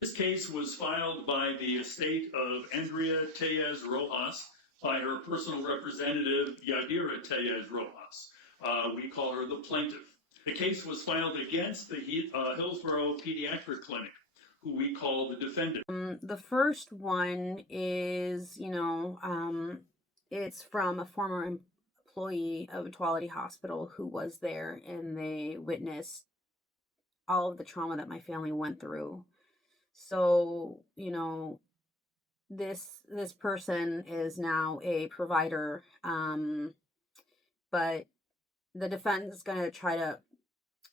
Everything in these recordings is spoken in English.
This case was filed by the estate of Andrea Tellez Rojas by her personal representative, Yadira Tellez Rojas. We call her the plaintiff. The case was filed against the Hillsborough Pediatric Clinic, who we call the defendant. The first one is, it's from a former employee of Equality Hospital who was there, and they witnessed all of the trauma that my family went through. So, this person is now a provider, but the defense is going to try to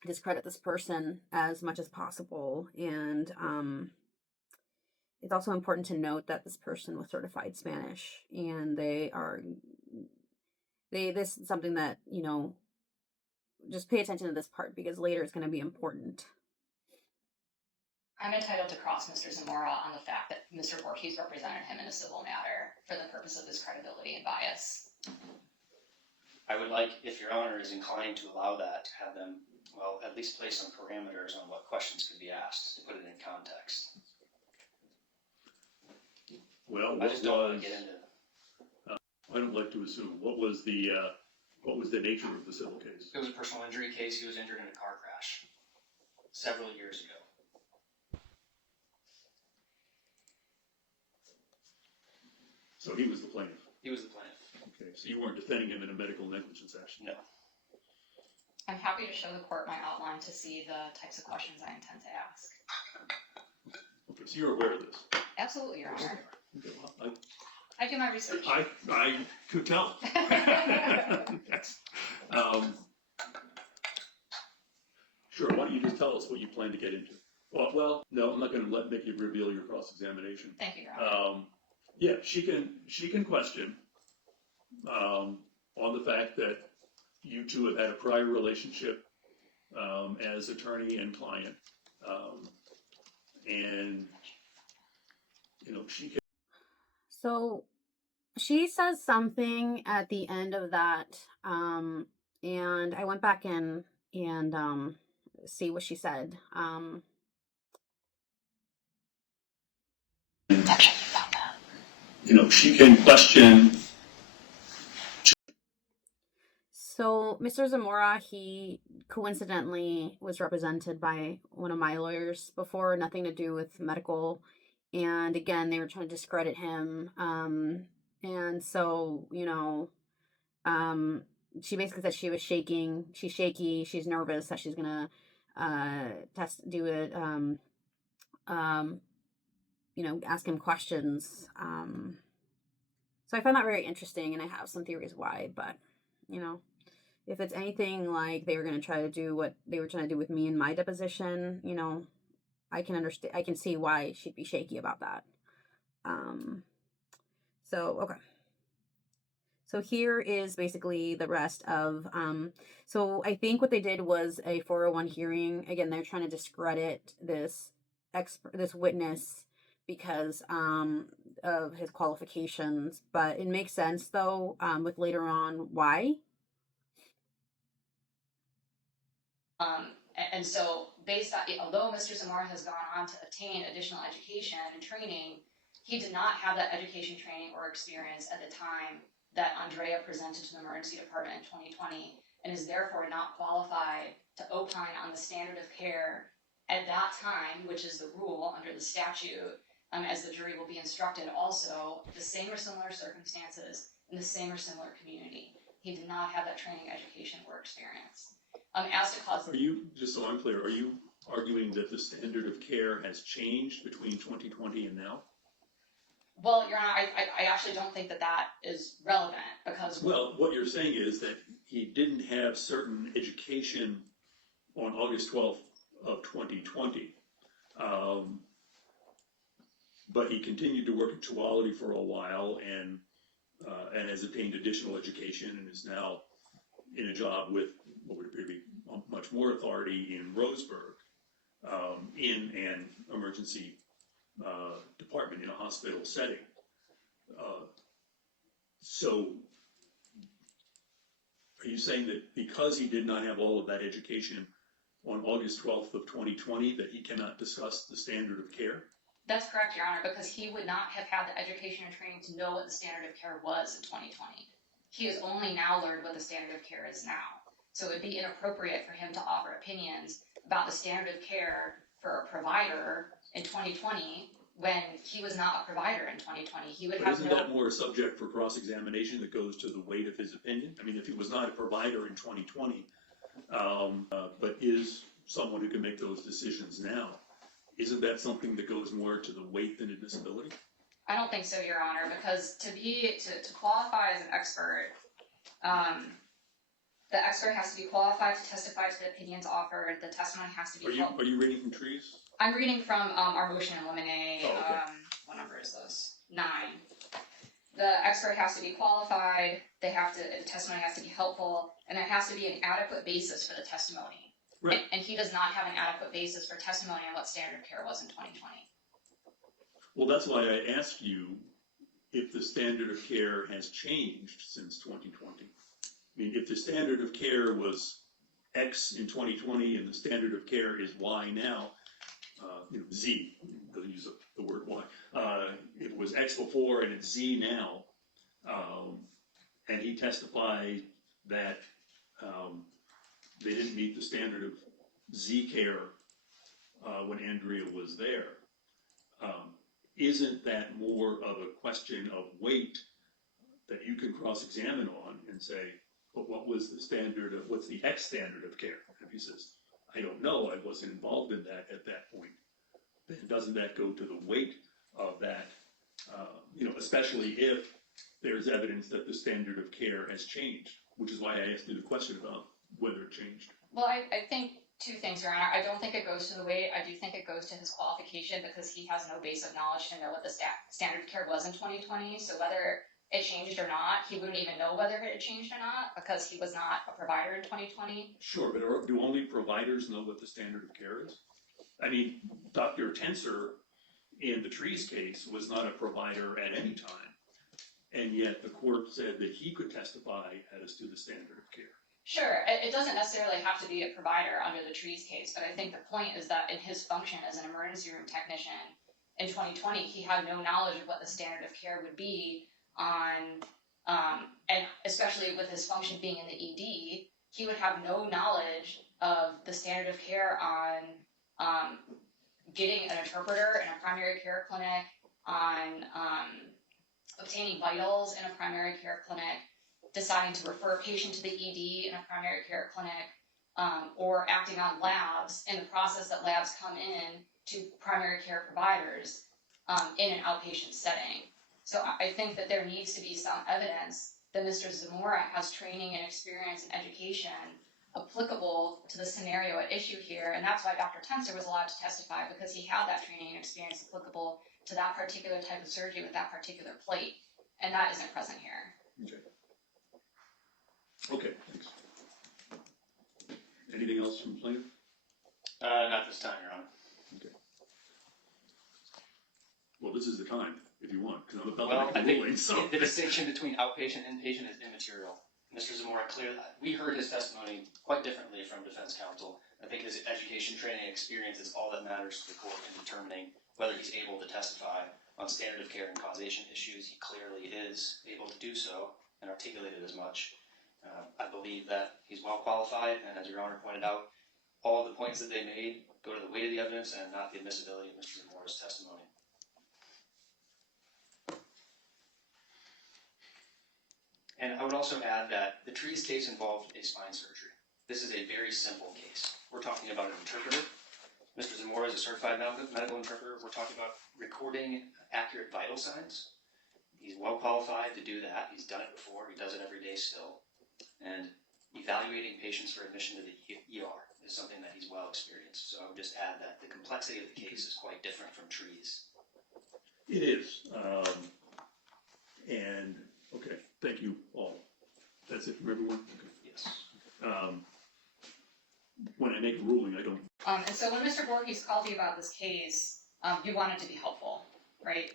discredit this person as much as possible. And it's also important to note that this person was certified Spanish, and this is something that, just pay attention to this part because later it's going to be important. I'm entitled to cross Mr. Zamora on the fact that Mr. Voorhees represented him in a civil matter for the purpose of his credibility and bias. I would like, if Your Honor is inclined to allow that, to have them, well, at least place some parameters on what questions could be asked to put it in context. Well, I just don't want to get into. I don't like to assume. What was the nature of the civil case? It was a personal injury case. He was injured in a car crash several years ago. So he was the plaintiff? He was the plaintiff. Okay, so you weren't defending him in a medical negligence action? No. I'm happy to show the court my outline to see the types of questions I intend to ask. Okay, so you're aware of this? Absolutely, Your Honor. Okay, well, I do my research. I could tell. Sure, why don't you just tell us what you plan to get into? Well, no, I'm not going to make you reveal your cross-examination. Thank you, Your Honor. Yeah, she can question on the fact that you two have had a prior relationship as attorney and client, and she can. So she says something at the end of that, and I went back in and see what she said. She can question. So Mr. Zamora, he coincidentally was represented by one of my lawyers before, nothing to do with medical. And again, they were trying to discredit him. And so, she basically said she was shaking. She's shaky. She's nervous that she's going to do it, ask him questions. So I found that very interesting, and I have some theories why, but, if it's anything like they were going to try to do what they were trying to do with me in my deposition, I can understand. I can see why she'd be shaky about that. Okay. So here is basically the rest of. So I think what they did was a 401 hearing. Again, they're trying to discredit this witness because of his qualifications, but it makes sense though with later on why. And so, although Mr. Zamora has gone on to obtain additional education and training, he did not have that education, training, or experience at the time that Andrea presented to the emergency department in 2020, and is therefore not qualified to opine on the standard of care at that time, which is the rule under the statute, as the jury will be instructed also, the same or similar circumstances in the same or similar community. He did not have that training, education, or experience. As to cause. Are you, just so I'm clear, are you arguing that the standard of care has changed between 2020 and now? Well, Your Honor, I actually don't think that is relevant because. Well, what you're saying is that he didn't have certain education on August 12th of 2020, but he continued to work at Tuality for a while and has obtained additional education and is now in a job with what would appear to be much more authority in Roseburg, in an emergency department in a hospital setting. So are you saying that because he did not have all of that education on August 12th of 2020 that he cannot discuss the standard of care? That's correct, Your Honor, because he would not have had the education and training to know what the standard of care was in 2020. He has only now learned what the standard of care is now. So it would be inappropriate for him to offer opinions about the standard of care for a provider in 2020 when he was not a provider in 2020. He would But have isn't no... that more a subject for cross-examination that goes to the weight of his opinion? I mean, if he was not a provider in 2020, but is someone who can make those decisions now, isn't that something that goes more to the weight than admissibility? I don't think so, Your Honor, because to qualify as an expert, the expert has to be qualified to testify to the opinions offered. The testimony has to be... Are you reading from trees? I'm reading from our motion in limine. Oh, okay. What number is this? 9. The expert has to be qualified. The testimony has to be helpful, and there has to be an adequate basis for the testimony. Right. And he does not have an adequate basis for testimony on what standard of care was in 2020. Well, that's why I asked you if the standard of care has changed since 2020. I mean, if the standard of care was X in 2020 and the standard of care is Y now, Z, doesn't use the word Y. If it was X before and it's Z now, and he testified that they didn't meet the standard of Z care when Andrea was there, isn't that more of a question of weight that you can cross-examine on and say, but what was the standard of, what's the X standard of care? If he says, I don't know, I wasn't involved in that at that point, then doesn't that go to the weight of that, especially if there's evidence that the standard of care has changed, which is why I asked you the question about whether it changed. Well, I think two things, Your Honor. I don't think it goes to the weight. I do think it goes to his qualification because he has no base of knowledge to know what the standard of care was in 2020. So whether it changed or not, he wouldn't even know whether it had changed or not because he was not a provider in 2020. Sure, but do only providers know what the standard of care is? I mean, Dr. Tenser in the Trees case was not a provider at any time, and yet the court said that he could testify as to the standard of care. Sure, it doesn't necessarily have to be a provider under the Trees case, but I think the point is that in his function as an emergency room technician in 2020, he had no knowledge of what the standard of care would be on, and especially with his function being in the ED, he would have no knowledge of the standard of care on getting an interpreter in a primary care clinic, on obtaining vitals in a primary care clinic, deciding to refer a patient to the ED in a primary care clinic, or acting on labs in the process that labs come in to primary care providers in an outpatient setting. So I think that there needs to be some evidence that Mr. Zamora has training and experience and education applicable to the scenario at issue here, and that's why Dr. Tenser was allowed to testify, because he had that training and experience applicable to that particular type of surgery with that particular plate, and that isn't present here. Okay, thanks. Anything else from plaintiff? Not this time, Your Honor. Okay. Well, this is the time, if you want, because I'm about Well, to I make a think ruling, so. the distinction between outpatient and inpatient is immaterial. Mr. Zamora clearly, we heard his testimony quite differently from defense counsel. I think his education, training, and experience is all that matters to the court in determining whether he's able to testify on standard of care and causation issues. He clearly is able to do so and articulate it as much. I believe that he's well qualified, and as Your Honor pointed out, all of the points that they made go to the weight of the evidence and not the admissibility of Mr. Zamora's testimony. And I would also add that the Trees case involved a spine surgery. This is a very simple case. We're talking about an interpreter. Mr. Zamora is a certified medical interpreter. We're talking about recording accurate vital signs. He's well qualified to do that. He's done it before. He does it every day still. And evaluating patients for admission to the ER is something that he's well experienced. So I would just add that the complexity of the case is quite different from Trees. It is. And, okay, thank you all. That's it from everyone? Okay. Yes. When I make a ruling, I don't. And so when Mr. Voorhees called you about this case, you wanted to be helpful, right?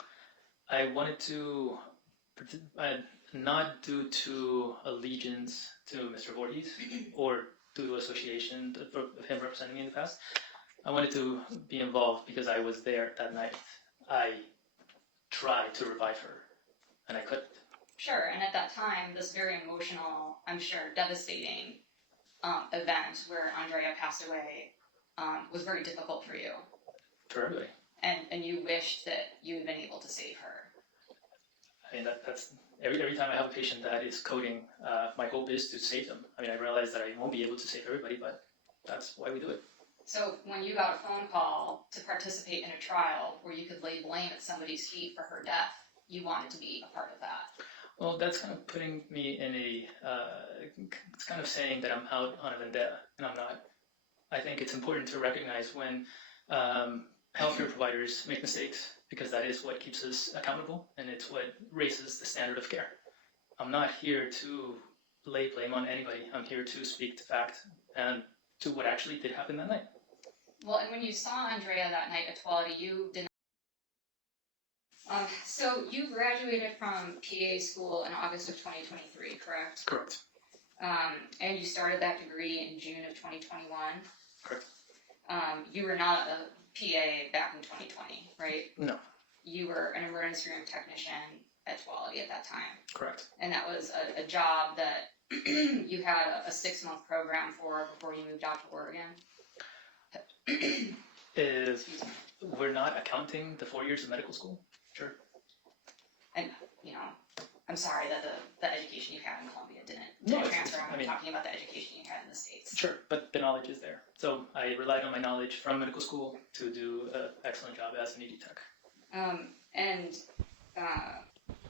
I wanted to, not due to allegiance to Mr. Voorhees or due to association of him representing me in the past. I wanted to be involved because I was there that night. I tried to revive her, and I couldn't. Sure, and at that time, this very emotional, I'm sure, devastating event where Andrea passed away was very difficult for you. For everybody. And you wished that you had been able to save her. I mean, that's every time I have a patient that is coding, my hope is to save them. I mean, I realize that I won't be able to save everybody, but that's why we do it. So when you got a phone call to participate in a trial where you could lay blame at somebody's feet for her death, you wanted to be a part of that. Well, that's kind of putting me in a, it's kind of saying that I'm out on a vendetta, and I'm not. I think it's important to recognize when healthcare providers make mistakes, because that is what keeps us accountable, and it's what raises the standard of care. I'm not here to lay blame on anybody. I'm here to speak to fact and to what actually did happen that night. Well, and when you saw Andrea that night at Tuality, you didn't. So you graduated from PA school in August of 2023, correct? Correct. And you started that degree in June of 2021. Correct. You were not a PA back in 2020, right? No. You were an emergency room technician at Tuality at that time. Correct. And that was a job that you had a 6-month program for before you moved out to Oregon. If we're not accounting the 4 years of medical school, sure. And, you know, I'm sorry that the education you had in Columbia didn't No, transfer. I'm I mean, talking about the education you had in the States. Sure, but the knowledge is there. So I relied on my knowledge from medical school to do an excellent job as an ED tech. And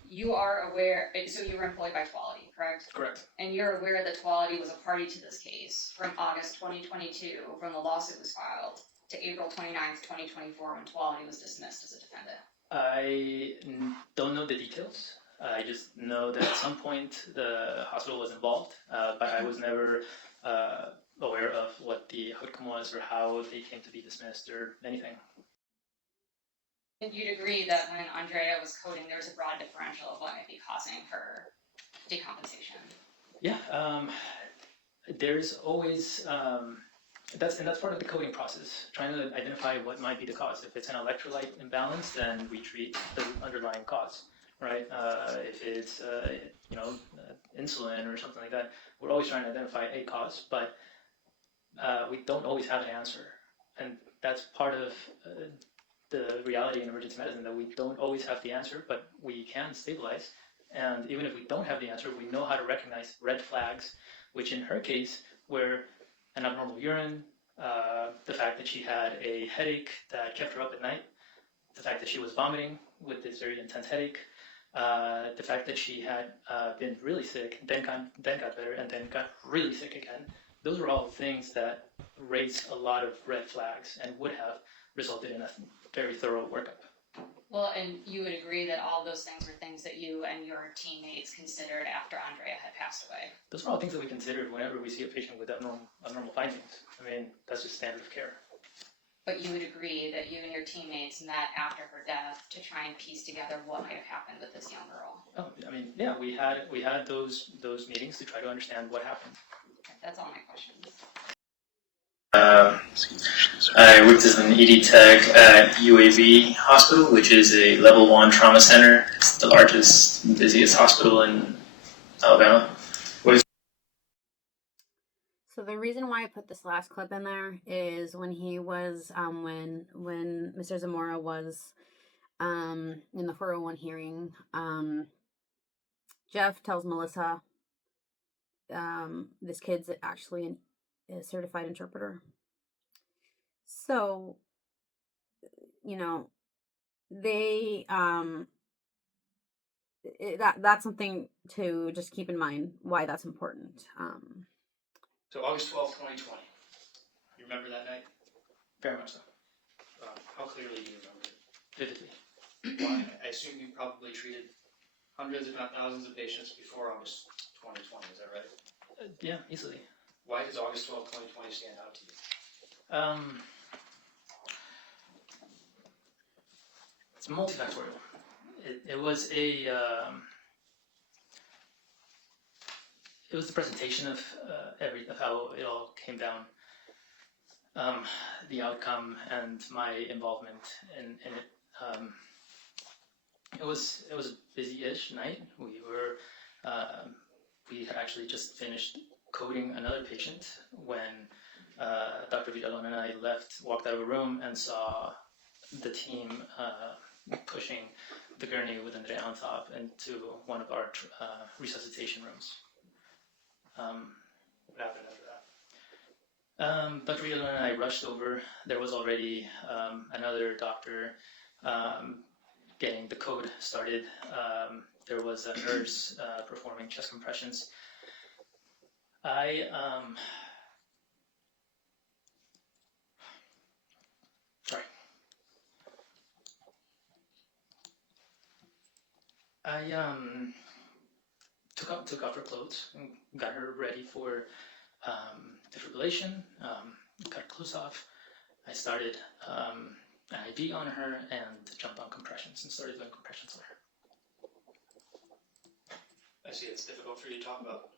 you are aware, so you were employed by Tuality, correct? Correct. And you're aware that Tuality was a party to this case from August 2022, when the lawsuit was filed, to April 29th, 2024, when Tuality was dismissed as a defendant. I don't know the details. I just know that at some point the hospital was involved, but I was never aware of what the outcome was or how they came to be dismissed or anything. And you'd agree that when Andrea was coding, there was a broad differential of what might be causing her decompensation. Yeah, there's always that's part of the coding process, trying to identify what might be the cause. If it's an electrolyte imbalance, then we treat the underlying cause, right? If it's insulin or something like that, we're always trying to identify a cause, but we don't always have an answer, and that's part of the reality in emergency medicine, that we don't always have the answer, but we can stabilize. And even if we don't have the answer, we know how to recognize red flags, which in her case were an abnormal urine, the fact that she had a headache that kept her up at night, the fact that she was vomiting with this very intense headache, the fact that she had been really sick, then got better, and then got really sick again. Those were all things that raised a lot of red flags and would have resulted in a very thorough workup. Well, and you would agree that all those things were things that you and your teammates considered after Andrea had passed away. Those are all things that we considered whenever we see a patient with abnormal findings. I mean, that's just standard of care. But you would agree that you and your teammates met after her death to try and piece together what might have happened with this young girl. Oh, I mean, yeah, we had those meetings to try to understand what happened. Okay, that's all my questions. I worked as an ED tech at UAB Hospital, which is a level 1 trauma center. It's the largest, busiest hospital in Alabama. So the reason why I put this last clip in there is when he was when Mr. Zamora was in the 401 hearing, Jeff tells Melissa this kid's actually a certified interpreter. So, you know, they that's something to just keep in mind why that's important. So August 12th, 2020. You remember that night? Very much so. How clearly do you remember it? Vividly. Why? I assume you probably treated hundreds, if not thousands, of patients before August 2020. Is that right? Yeah, easily. Why does August 12th, 2020 stand out to you? It's multifactorial. It was it was the presentation of how it all came down, the outcome and my involvement in it. It was a busy-ish night. We had actually just finished coding another patient when Dr. Villalon and I walked out of a room and saw the team pushing the gurney with Andrea on top into one of our resuscitation rooms. What happened after that? Dr. Villalon and I rushed over. There was already another doctor getting the code started. There was a nurse performing chest compressions. I took off her clothes and got her ready for defibrillation. Cut her clothes off. I started an IV on her and jumped on compressions and started doing compressions on her. I see it's difficult for you to talk about.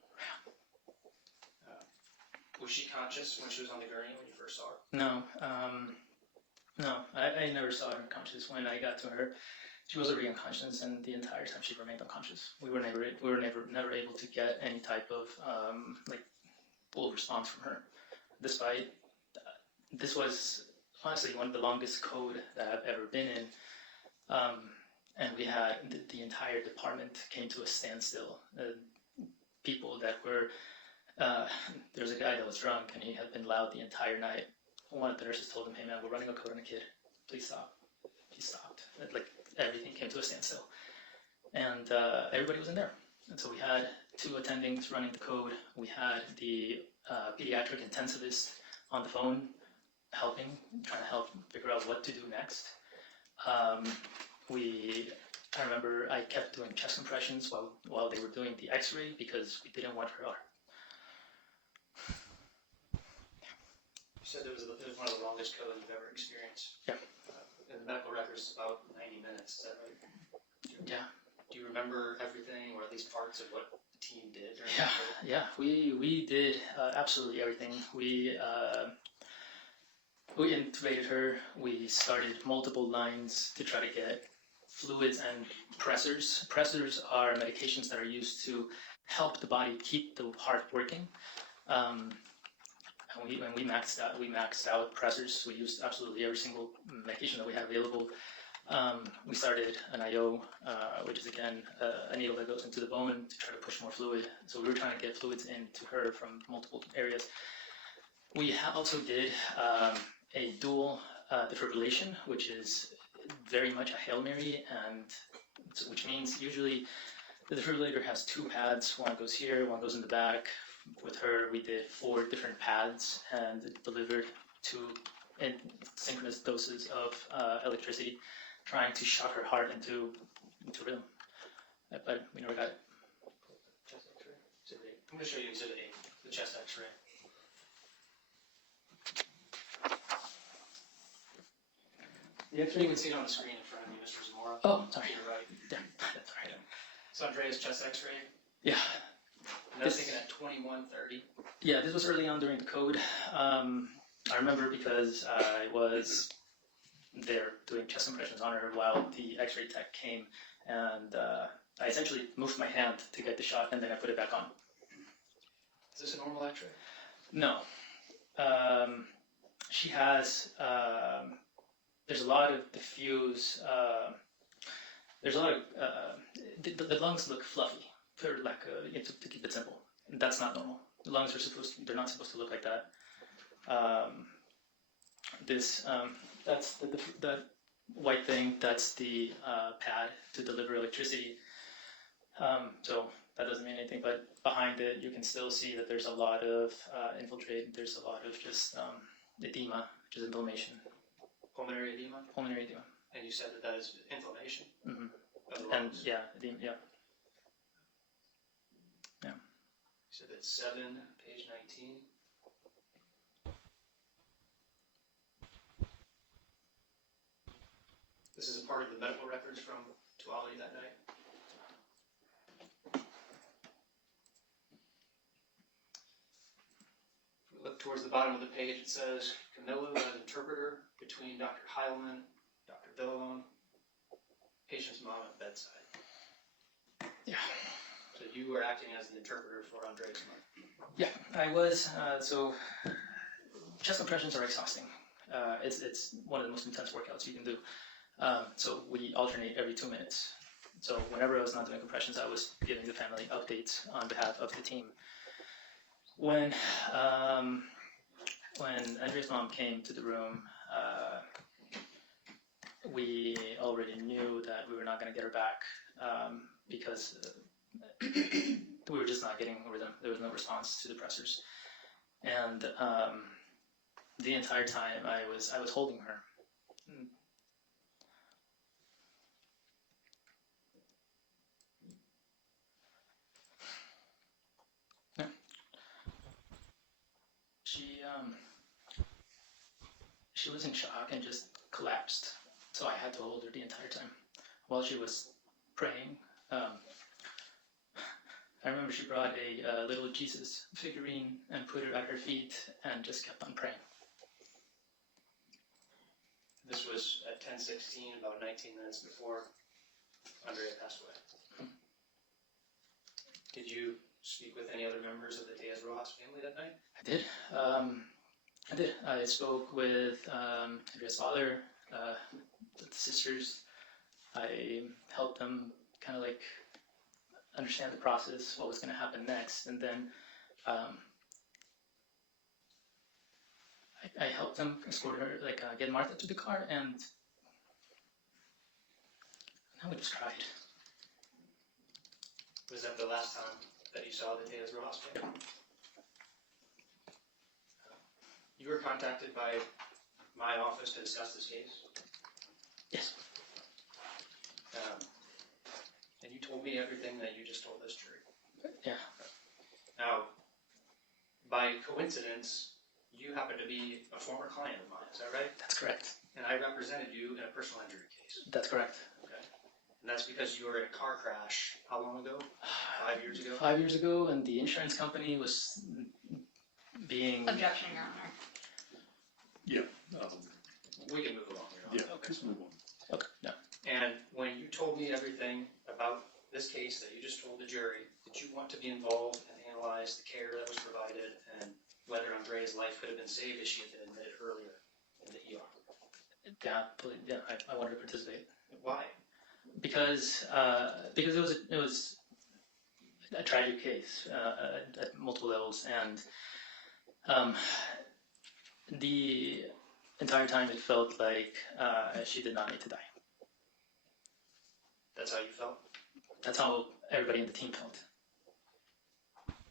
Was she conscious when she was on the gurney when you first saw her? No, I never saw her conscious. When I got to her, she was already unconscious, and the entire time she remained unconscious. We were never able to get any type of full response from her, despite this was honestly one of the longest code that I've ever been in. And we had the entire department came to a standstill. People that were there was a guy that was drunk and he had been loud the entire night. One of the nurses told him, "Hey man, we're running a code on a kid. Please stop." He stopped. Everything came to a standstill, and everybody was in there. And so we had 2 attendings running the code. We had the pediatric intensivist on the phone trying to help figure out what to do next. I remember I kept doing chest compressions while they were doing the x-ray because we didn't want her. You said it was one of the longest codes you've ever experienced. Yeah. And the medical records is about 90 minutes, is that right? Yeah. Do you remember everything, or at least parts of what the team did? Yeah. We did absolutely everything. We intubated her. We started multiple lines to try to get fluids and pressors. Pressors are medications that are used to help the body keep the heart working. And we maxed out pressors. We used absolutely every single medication that we had available. We started an IO, which is again a needle that goes into the bone to try to push more fluid. So we were trying to get fluids into her from multiple areas. We also did a dual defibrillation, which is very much a Hail Mary, and which means usually the defibrillator has 2 pads. One goes here, one goes in the back. With her, we did 4 different pads and delivered 2 synchronous doses of electricity, trying to shock her heart into rhythm. But we never got it. Chest X-ray. I'm going to show you Exhibit 8, the chest X-ray. The X-ray you can see it on the screen in front of you, Mr. Zamora. Oh, sorry. To your right. Yeah, that's all right. So Andrea's chest X-ray. Yeah. And that's taken at 21:30. Yeah, this was early on during the code. I remember because I was there doing chest compressions on her while the X-ray tech came, and I essentially moved my hand to get the shot, and then I put it back on. Is this a normal X-ray? No. She has, there's a lot of diffuse, there's a lot of, the lungs look fluffy, to keep it simple. That's not normal. The lungs they're not supposed to look like that. That's that white thing, that's the pad to deliver electricity. So that doesn't mean anything, but behind it you can still see that there's a lot of infiltrate, there's a lot of just edema, which is inflammation. Pulmonary edema? Pulmonary edema. And you said that is inflammation? Mm-hmm. Of the And lungs? yeah, edema, yeah. Exhibit 7, page 19. This is a part of the medical records from Tuwali that night. If we look towards the bottom of the page, it says Camilla as interpreter between Dr. Heilman, Dr. Villalon. patient's mom at bedside. Yeah. So you were acting as the interpreter for Andrea's mom. Yeah, I was. So chest compressions are exhausting. It's one of the most intense workouts you can do. So we alternate every 2 minutes. So whenever I was not doing compressions, I was giving the family updates on behalf of the team. When Andrea's mom came to the room, we already knew that we were not going to get her back because we were just not getting rhythm. There was no response to the pressors, and the entire time I was holding her. Yeah. She was in shock and just collapsed. So I had to hold her the entire time while she was praying. I remember she brought a little Jesus figurine and put her at her feet and just kept on praying. This was at 10:16, about 19 minutes before Andrea passed away. Did you speak with any other members of the Diaz-Rojas family that night? I did. I spoke with Andrea's father, the sisters. I helped them kind of like understand the process, what was going to happen next, and then I helped them escort her, get Martha to the car, and now we just cried. Was that the last time that you saw the Diaz-Rojas family? You were contacted by my office to discuss this case? Yes. And you told me everything that you just told this jury. Yeah. Now, by coincidence, you happen to be a former client of mine, is that right? That's correct. And I represented you in a personal injury case. That's correct. Okay. And that's because you were in a car crash, how long ago? 5 years ago? 5 years ago, and the insurance company was being... Objection, Your Honor. Yeah, We can move along, Your Honor. yeah, Okay. just move on. Okay, no. And when you told me everything about this case that you just told the jury, did you want to be involved and analyze the care that was provided and whether Andrea's life could have been saved if she had been admitted earlier in the ER? Yeah, I wanted to participate. Why? Because it was a tragic case at multiple levels, and the entire time it felt like she did not need to die. That's how you felt? That's how everybody in the team felt.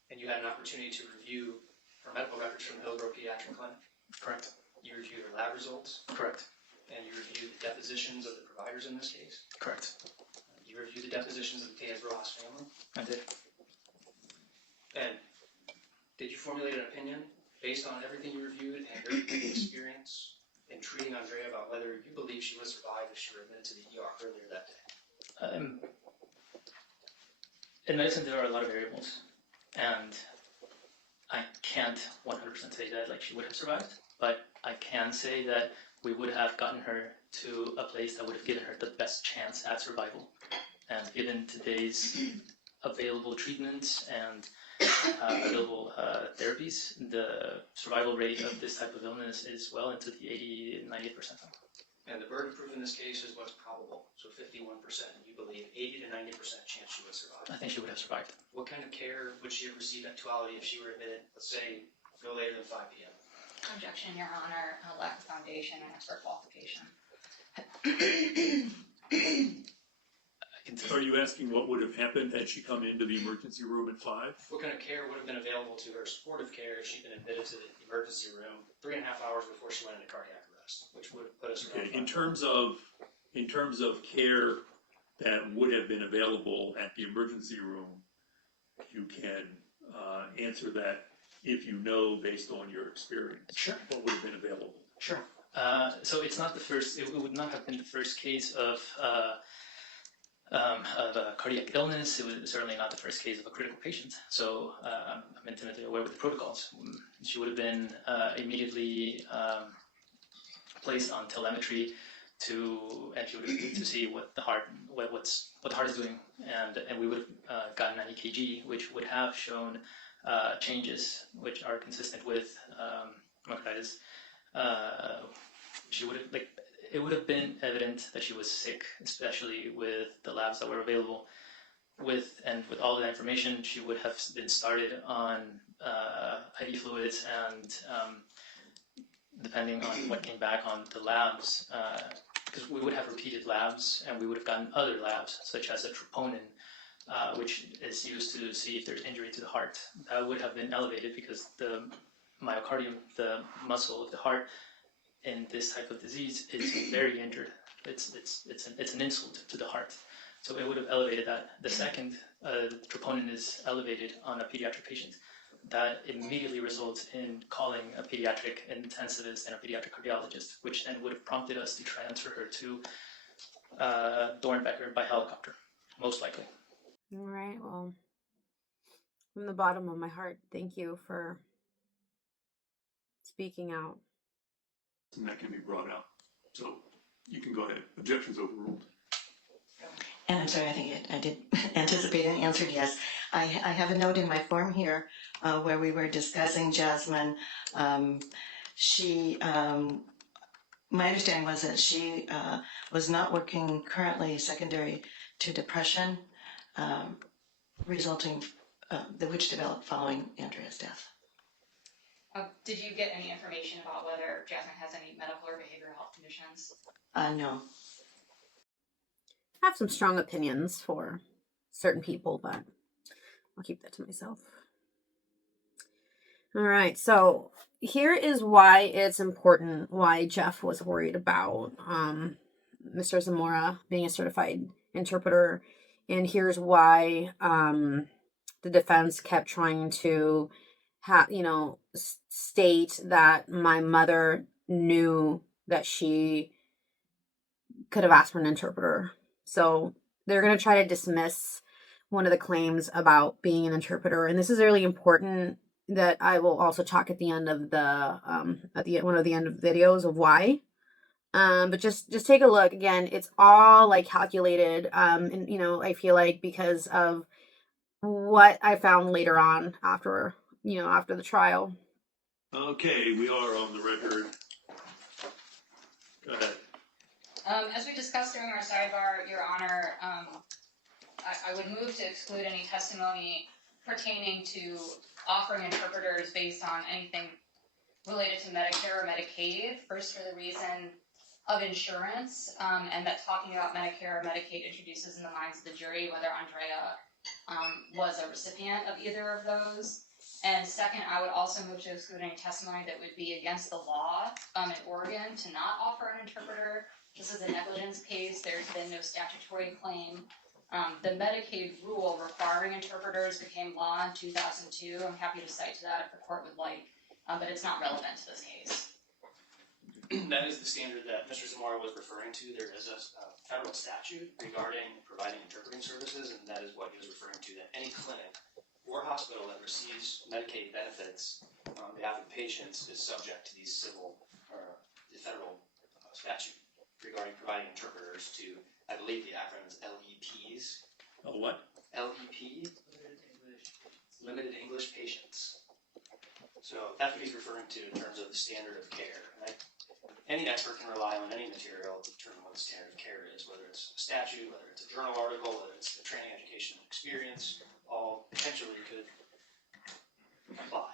And you had an opportunity to review her medical records from the Hillsborough Pediatric Clinic? Correct. You reviewed her lab results? Correct. And you reviewed the depositions of the providers in this case? Correct. You reviewed the depositions of the Diaz-Rojas family? I did. And did you formulate an opinion based on everything you reviewed and your experience in treating Andrea about whether you believe she would survive if she were admitted to the ER earlier that day? In medicine, there are a lot of variables, and I can't 100% say that she would have survived, but I can say that we would have gotten her to a place that would have given her the best chance at survival. And given today's available treatments and available therapies, the survival rate of this type of illness is well into the 80, 90th percentile. And the burden of proof in this case is what's probable, so 51%. You believe 80 to 90% chance she would survive. I think she would have survived. What kind of care would she have received actuality if she were admitted, let's say, no later than 5 p.m.? Objection, Your Honor. Lack of foundation and expert qualification. Are you asking what would have happened had she come into the emergency room at 5? What kind of care would have been available to her, supportive care, if she'd been admitted to the emergency room 3.5 hours before she went into cardiac arrest, which would have put us around Okay, in terms of care that would have been available at the emergency room, you can answer that if you know based on your experience. Sure. What would have been available? Sure. So it's not the first. It would not have been the first case of a cardiac illness. It was certainly not the first case of a critical patient. So I'm intimately aware with the protocols. She would have been immediately placed on telemetry and she would have to see what the heart is doing, and we would have gotten an EKG, which would have shown changes which are consistent with myocarditis. She would have it would have been evident that she was sick, especially with the labs that were available. With all that information, she would have been started on IV fluids, and depending on what came back on the labs, because we would have repeated labs, and we would have gotten other labs, such as a troponin, which is used to see if there's injury to the heart. That would have been elevated because the myocardium, the muscle of the heart, in this type of disease is very injured. It's an insult to the heart. So it would have elevated that. The second, troponin is elevated on a pediatric patient. That immediately results in calling a pediatric intensivist and a pediatric cardiologist, which then would have prompted us to transfer her to Dornbecker by helicopter, most likely. All right. Well, from the bottom of my heart, thank you for speaking out. And that can be brought out. So you can go ahead. Objections overruled. And I'm sorry, I think I did anticipate and answered yes. I have a note in my form here where we were discussing Jasmine. My understanding was that she was not working currently secondary to depression, which developed following Andrea's death. Did you get any information about whether Jasmine has any medical or behavioral health conditions? No. I have some strong opinions for certain people, but I'll keep that to myself. All right, so here is why it's important, why Jeff was worried about Mr. Zamora being a certified interpreter, and here's why the defense kept trying to state that my mother knew that she could have asked for an interpreter. So they're going to try to dismiss one of the claims about being an interpreter, and this is really important that I will also talk at the end of the one of the end of videos of why. But just take a look again. It's all like calculated, and I feel like because of what I found later on after the trial. Okay, we are on the record. Go ahead. As we discussed during our sidebar, Your Honor, I would move to exclude any testimony pertaining to offering interpreters based on anything related to Medicare or Medicaid. First, for the reason of insurance, and that talking about Medicare or Medicaid introduces in the minds of the jury whether Andrea was a recipient of either of those. And second, I would also move to exclude any testimony that would be against the law in Oregon to not offer an interpreter. This is a negligence case. There's been no statutory claim. The Medicaid rule requiring interpreters became law in 2002. I'm happy to cite to that if the court would like, but it's not relevant to this case. That is the standard that Mr. Zamora was referring to. There is a federal statute regarding providing interpreting services, and that is what he was referring to, that any clinic or hospital that receives Medicaid benefits on behalf of patients is subject to these the federal statute regarding providing interpreters to, I believe the acronym is LEPs. Oh, what? LEP? Limited English Patients. So that's what he's referring to in terms of the standard of care. Right? Any expert can rely on any material to determine what the standard of care is, whether it's a statute, whether it's a journal article, whether it's a training, education, experience, all potentially could apply.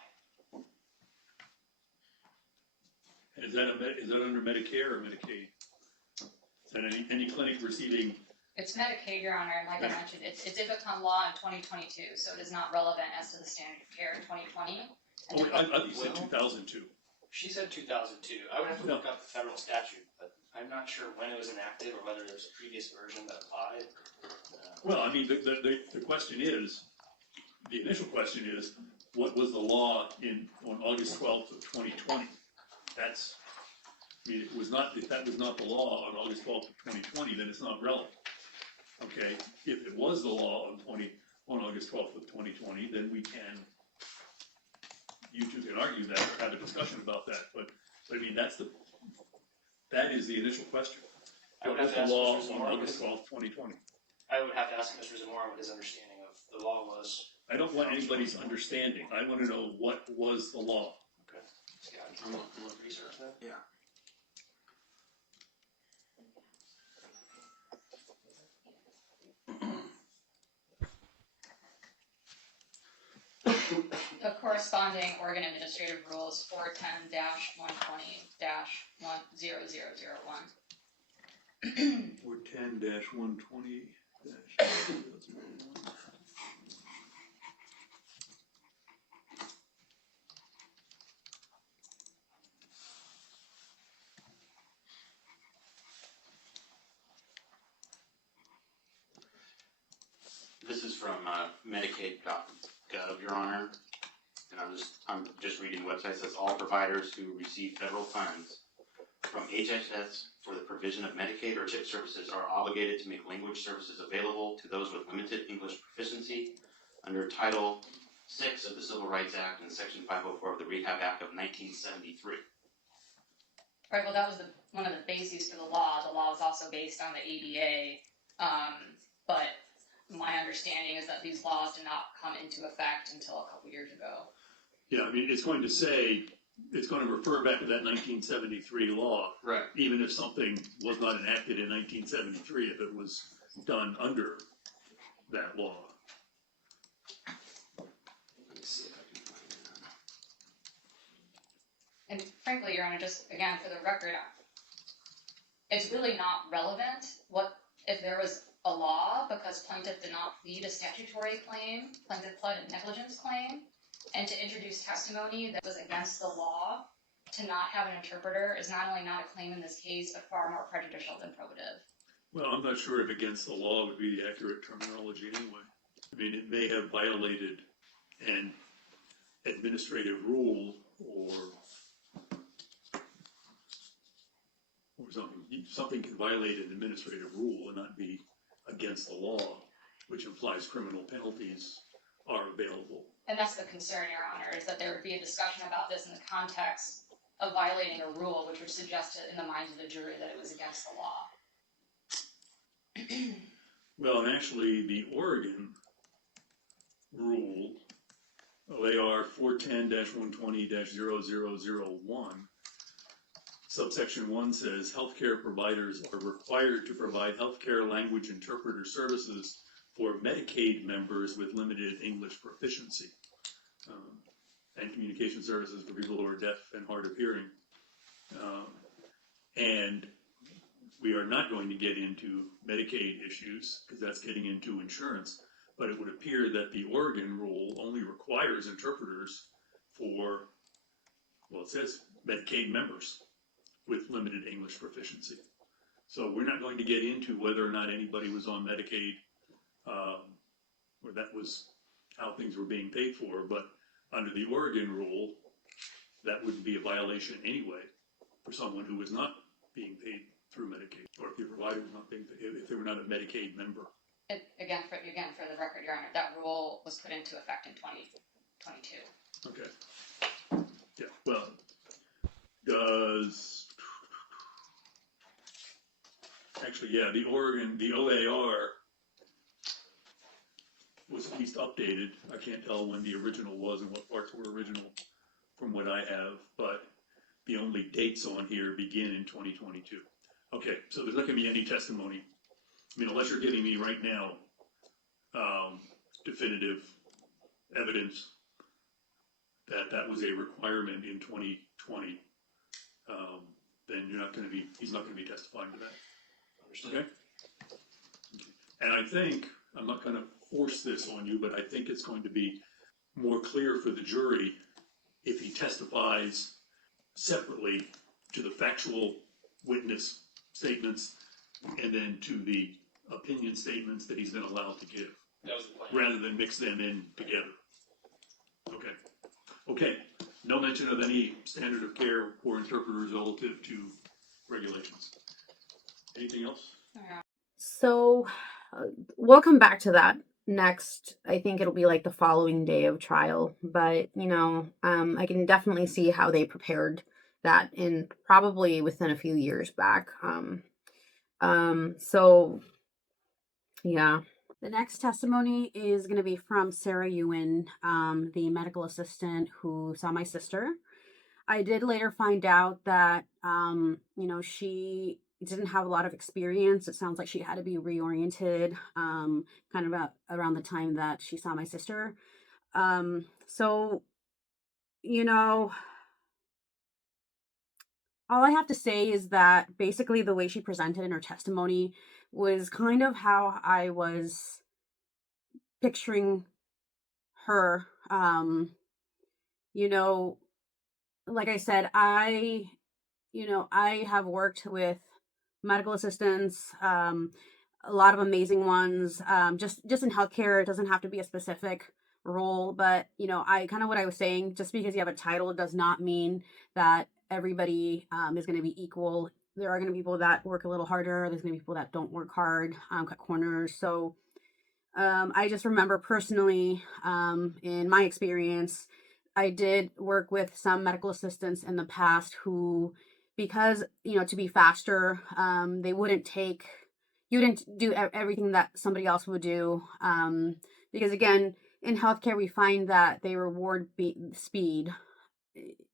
Is that under Medicare or Medicaid? Is that any clinic receiving? It's Medicaid, Your Honor, and like I mentioned, it did become law in 2022, so it is not relevant as to the standard of care in 2020. Oh, wait, I thought you said 2002. She said 2002. I would have to look up the federal statute, but I'm not sure when it was enacted or whether there's a previous version that applied. Well, I mean, the question is, the initial question is, what was the law on August 12th of 2020? If that was not the law on August 12th of 2020, then it's not relevant. Okay, if it was the law on August 12th of 2020, then you two can argue that or have a discussion about that. But I mean, that is the initial question. I would What have was to the ask law Mr. on Zamora. August 12th, 2020? I would have to ask Mr. Zamora what his understanding of the law was. I don't want anybody's understanding. I want to know what was the law. Okay. Yeah, I'm gonna research that. Yeah. The corresponding Oregon Administrative Rules 410-120-10001. 410-120-. This is from Medicaid.gov, Your Honor. And I'm just reading the website. It says all providers who receive federal funds from HHS for the provision of Medicaid or CHIP services are obligated to make language services available to those with limited English proficiency under Title VI of the Civil Rights Act and Section 504 of the Rehab Act of 1973. Right, well, that was one of the bases for the law. The law was also based on the ADA, but my understanding is that these laws did not come into effect until a couple years ago. Yeah, I mean, it's going to say, it's going to refer back to that 1973 law. Right. Even if something was not enacted in 1973, if it was done under that law. Let me see if I can find it. And frankly, Your Honor, just again for the record, it's really not relevant what if there was a law, because plaintiff did not plead a statutory claim, plaintiff pled a negligence claim, and to introduce testimony that was against the law to not have an interpreter is not only not a claim in this case, but far more prejudicial than probative. Well, I'm not sure if against the law would be the accurate terminology anyway. I mean, it may have violated an administrative rule or something. Something can violate an administrative rule and not be against the law, which implies criminal penalties are available. And that's the concern, Your Honor, is that there would be a discussion about this in the context of violating a rule, which would suggest in the minds of the jury that it was against the law. Well, and actually, the Oregon rule, OAR 410-120-0001, subsection 1 says healthcare providers are required to provide healthcare language interpreter services for Medicaid members with limited English proficiency, and communication services for people who are deaf and hard of hearing. And we are not going to get into Medicaid issues because that's getting into insurance, but it would appear that the Oregon rule only requires interpreters for, well, it says Medicaid members with limited English proficiency. So we're not going to get into whether or not anybody was on Medicaid, or that was how things were being paid for, but under the Oregon rule, that wouldn't be a violation anyway for someone who was not being paid through Medicaid, or if your provider was not being paid, if they were not a Medicaid member. Again, for the record, Your Honor, that rule was put into effect in 2022. Okay. Yeah, well, the OAR was at least updated. I can't tell when the original was and what parts were original from what I have, but the only dates on here begin in 2022. Okay, so there's not going to be any testimony. I mean, unless you're giving me right now definitive evidence that that was a requirement in 2020, then he's not going to be testifying to that. Understood. Okay? And I think, I'm not going to force this on you, but I think it's going to be more clear for the jury if he testifies separately to the factual witness statements and then to the opinion statements that he's been allowed to give, That was the plan. rather than mix them in together. Okay. Okay. No mention of any standard of care for interpreters relative to regulations. Anything else? So we'll come back to that next. I think it'll be like the following day of trial, but I can definitely see how they prepared that in probably within a few years back. So yeah. The next testimony is going to be from Sarah Ewan, the medical assistant who saw my sister. I did later find out that, she didn't have a lot of experience. It sounds like she had to be reoriented kind of around the time that she saw my sister. So, you know, all I have to say is that basically the way she presented in her testimony was kind of how I was picturing her. You know, like I said, I have worked with medical assistants, a lot of amazing ones. Just in healthcare, it doesn't have to be a specific role, but I kind of what I was saying. Just because you have a title does not mean that everybody is going to be equal. There are going to be people that work a little harder. There's going to be people that don't work hard, cut corners. So I just remember personally, in my experience, I did work with some medical assistants in the past who, because, to be faster, you wouldn't do everything that somebody else would do. Because again, in healthcare, we find that they reward speed.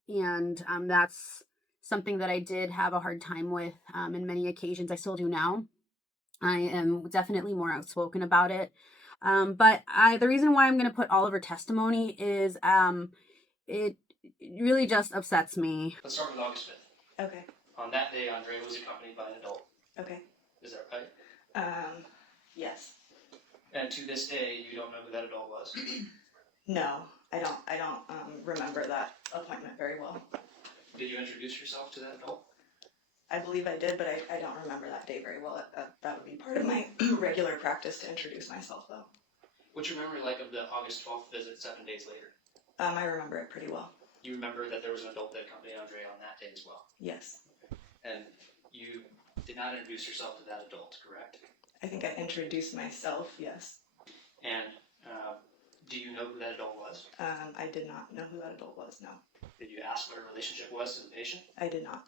And that's something that I did have a hard time with in many occasions. I still do now. I am definitely more outspoken about it. But the reason why I'm going to put all of her testimony is it really just upsets me. Let's start with August 5th. Okay. On that day, Andrea was accompanied by an adult. Okay. Is that right? Yes. And to this day, you don't know who that adult was? No, I don't remember that appointment very well. Did you introduce yourself to that adult? I believe I did, but I don't remember that day very well. That would be part of my regular practice to introduce myself, though. What's your memory like of the August 12th visit 7 days later? I remember it pretty well. You remember that there was an adult that accompanied Andrea on that day as well? Yes. And you did not introduce yourself to that adult, correct? I think I introduced myself, yes. And do you know who that adult was? I did not know who that adult was, no. Did you ask what her relationship was to the patient? I did not.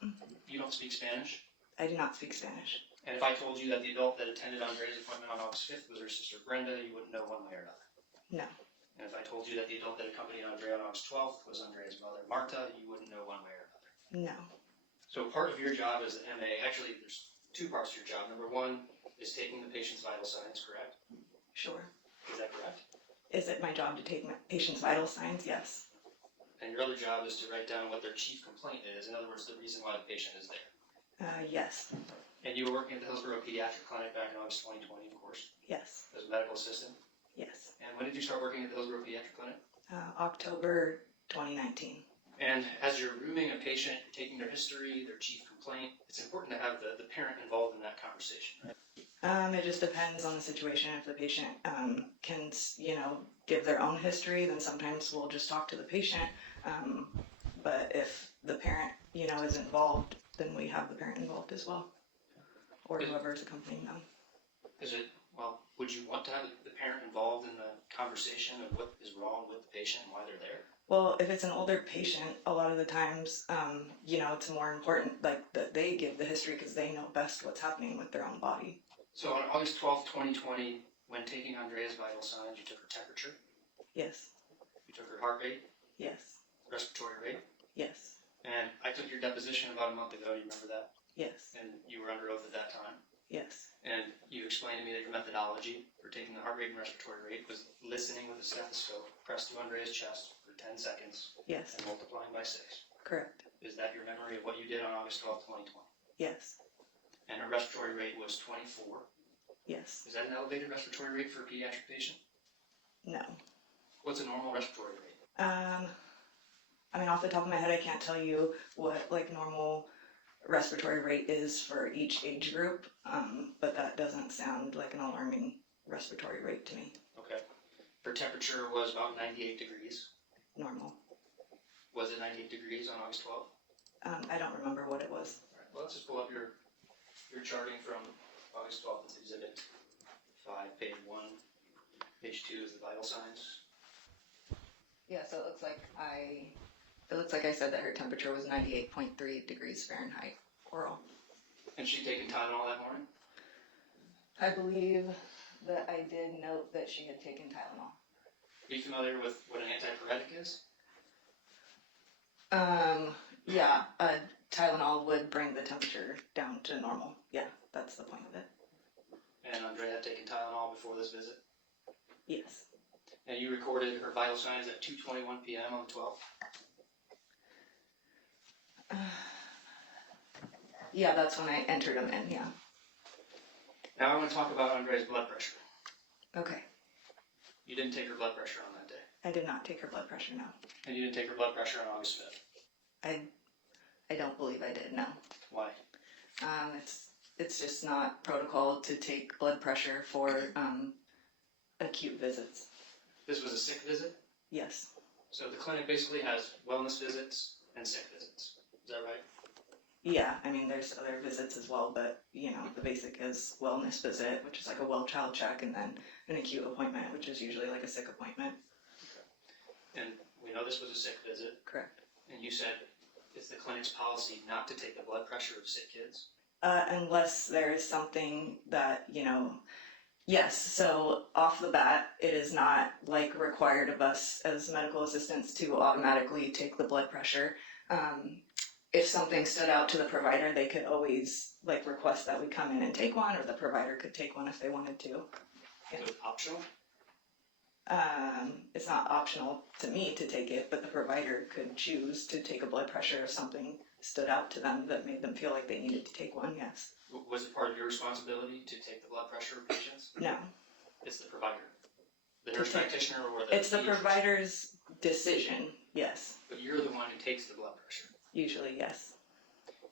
You don't speak Spanish? I do not speak Spanish. And if I told you that the adult that attended Andrea's appointment on August 5th was her sister Brenda, you wouldn't know one way or another? No. And if I told you that the adult that accompanied Andrea on August 12th was Andrea's mother, Marta, you wouldn't know one way or another? No. So part of your job as an MA, actually there's two parts to your job. Number one is taking the patient's vital signs, correct? Sure. Is that correct? Is it my job to take my patient's vital signs? Yes. And your other job is to write down what their chief complaint is. In other words, the reason why the patient is there. Yes. And you were working at the Hillsborough Pediatric Clinic back in August 2020, of course, Yes. as a medical assistant. Yes. And when did you start working at the Hillsborough Pediatric Clinic? October 2019. And as you're rooming a patient, you're taking their history, their chief complaint, it's important to have the parent involved in that conversation, right? It just depends on the situation. If the patient can, give their own history, then sometimes we'll just talk to the patient. But if the parent, is involved, then we have the parent involved as well, or whoever is accompanying them. Would you want to have the parent involved in the conversation of what is wrong with the patient and why they're there? Well, if it's an older patient, a lot of the times, it's more important, that they give the history because they know best what's happening with their own body. So on August 12th, 2020, when taking Andrea's vital signs, you took her temperature, Yes. you took her heart rate, Yes. respiratory rate, Yes. and I took your deposition about a month ago, do you remember that? Yes. And you were under oath at that time. Yes. And you explained to me that your methodology for taking the heart rate and respiratory rate was listening with a stethoscope pressed to Andrea's chest for 10 seconds Yes. and multiplying by 6. Correct. Is that your memory of what you did on August 12th, 2020? Yes. And her respiratory rate was 24. Yes. Is that an elevated respiratory rate for a pediatric patient? No. What's a normal respiratory rate? Off the top of my head, I can't tell you what normal respiratory rate is for each age group, but that doesn't sound like an alarming respiratory rate to me. Okay. Her temperature was about 98 degrees. Normal. Was it 98 degrees on August 12th? I don't remember what it was. All right. Well, let's just pull up your charting from August 12th. It's Exhibit 5, page 1. Page 2 is the vital signs. Yeah, so it looks like I said that her temperature was 98.3 degrees Fahrenheit, oral. And she'd taken Tylenol that morning? I believe that I did note that she had taken Tylenol. Are you familiar with what an antipyretic is? Yeah, Tylenol would bring the temperature down to normal. Yeah, that's the point of it. And Andrea had taken Tylenol before this visit. Yes. And you recorded her vital signs at 2:21 p.m. on the 12th. Yeah, that's when I entered them in, yeah. Now I want to talk about Andrea's blood pressure. Okay. You didn't take her blood pressure on that day. I did not take her blood pressure, no. And you didn't take her blood pressure on August 5th. I don't believe I did, no. Why? It's just not protocol to take blood pressure for acute visits. This was a sick visit? Yes. So the clinic basically has wellness visits and sick visits. Is that right? Yeah, I mean, there's other visits as well, but, you know, the basic is wellness visit, which is like a well child check, and then an acute appointment, which is usually like a sick appointment. Okay. And we know this was a sick visit. Correct. And you said it's the clinic's policy not to take the blood pressure of sick kids? Unless there is something that, you know, yes, so off the bat, it is not like required of us as medical assistants to automatically take the blood pressure. If something stood out to the provider, they could always like request that we come in and take one, or the provider could take one if they wanted to. Yeah. So it's optional? It's not optional to me to take it, but the provider could choose to take a blood pressure if something stood out to them that made them feel like they needed to take one, yes. Was it part of your responsibility to take the blood pressure of patients? No. It's the provider. The nurse take- practitioner or the It's the pediatrician? provider's decision, yes. But you're the one who takes the blood pressure. Usually, yes.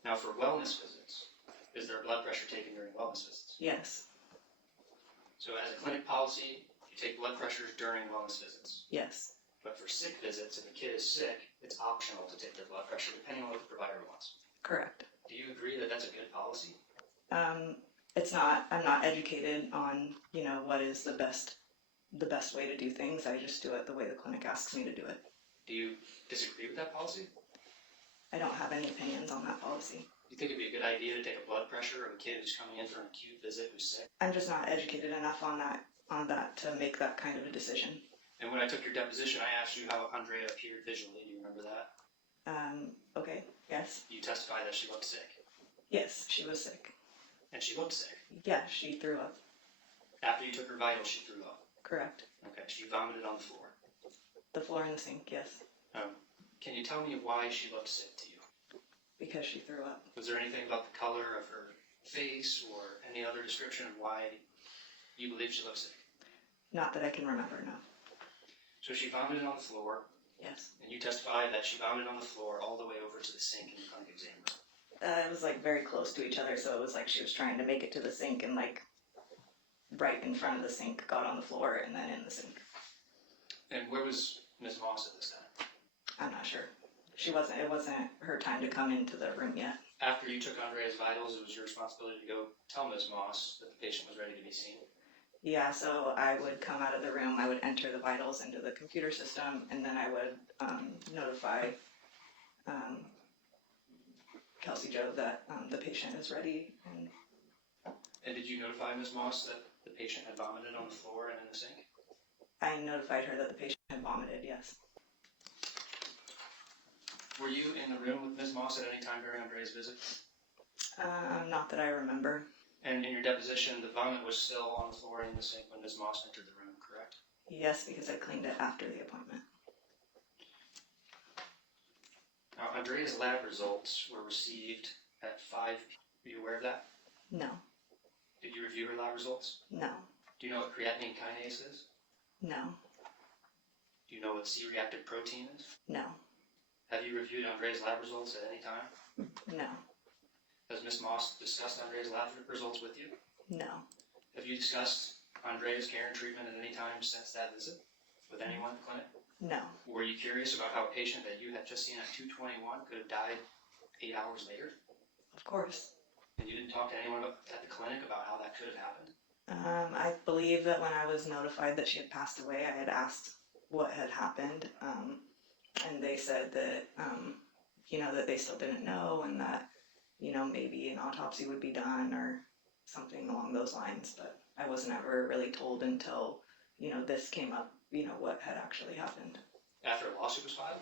Now for wellness visits, is there blood pressure taken during wellness visits? Yes. So as a clinic policy, you take blood pressures during wellness visits. Yes. But for sick visits, if a kid is sick, it's optional to take their blood pressure depending on what the provider wants. Correct. Do you agree that that's a good policy? It's not, I'm not educated on, you know, what is the best way to do things. I just do it the way the clinic asks me to do it. Do you disagree with that policy? I don't have any opinions on that policy. Do you think it'd be a good idea to take a blood pressure of a kid who's coming in for an acute visit who's sick? I'm just not educated enough on that to make that kind of a decision. And when I took your deposition, I asked you how Andrea appeared visually. Do you remember that? Okay, yes. You testified that she looked sick. Yes, she was sick. And she looked sick. Yeah, she threw up. After you took her vitals, she threw up. Correct. Okay, she vomited on the floor. The floor in the sink, yes. Can you tell me why she looked sick to you? Because she threw up. Was there anything about the color of her face or any other description of why you believe she looked sick? Not that I can remember, no. So she vomited on the floor, Yes. and you testified that she vomited on the floor all the way over to the sink in the clinic exam room. It was like very close to each other, so it was like she was trying to make it to the sink and like right in front of the sink got on the floor and then in the sink. And where was Ms. Moss at this time? I'm not sure. It wasn't her time to come into the room yet. After you took Andrea's vitals, it was your responsibility to go tell Ms. Moss that the patient was ready to be seen. Yeah, so I would come out of the room, I would enter the vitals into the computer system, and then I would notify Kelsey Jo that the patient is ready. And did you notify Ms. Moss that the patient had vomited on the floor and in the sink? I notified her that the patient had vomited, yes. Were you in the room with Ms. Moss at any time during Andrea's visit? Not that I remember. And in your deposition, the vomit was still on the floor and in the sink when Ms. Moss entered the room, correct? Yes, because I cleaned it after the appointment. Now, Andrea's lab results were received at 5 p.m. Were you aware of that? No. Did you review her lab results? No. Do you know what creatinine kinase is? No. Do you know what C-reactive protein is? No. Have you reviewed Andrea's lab results at any time? No. Has Ms. Moss discussed Andrea's lab results with you? No. Have you discussed Andrea's care and treatment at any time since that visit with anyone in the clinic? No. Were you curious about how a patient that you had just seen at 2:21 could have died 8 hours later? Of course. And you didn't talk to anyone at the clinic about how that could have happened? I believe that when I was notified that she had passed away, I had asked what had happened, and they said that, that they still didn't know, and that, maybe an autopsy would be done, or, something along those lines, but I was never really told until, this came up, what had actually happened. After a lawsuit was filed?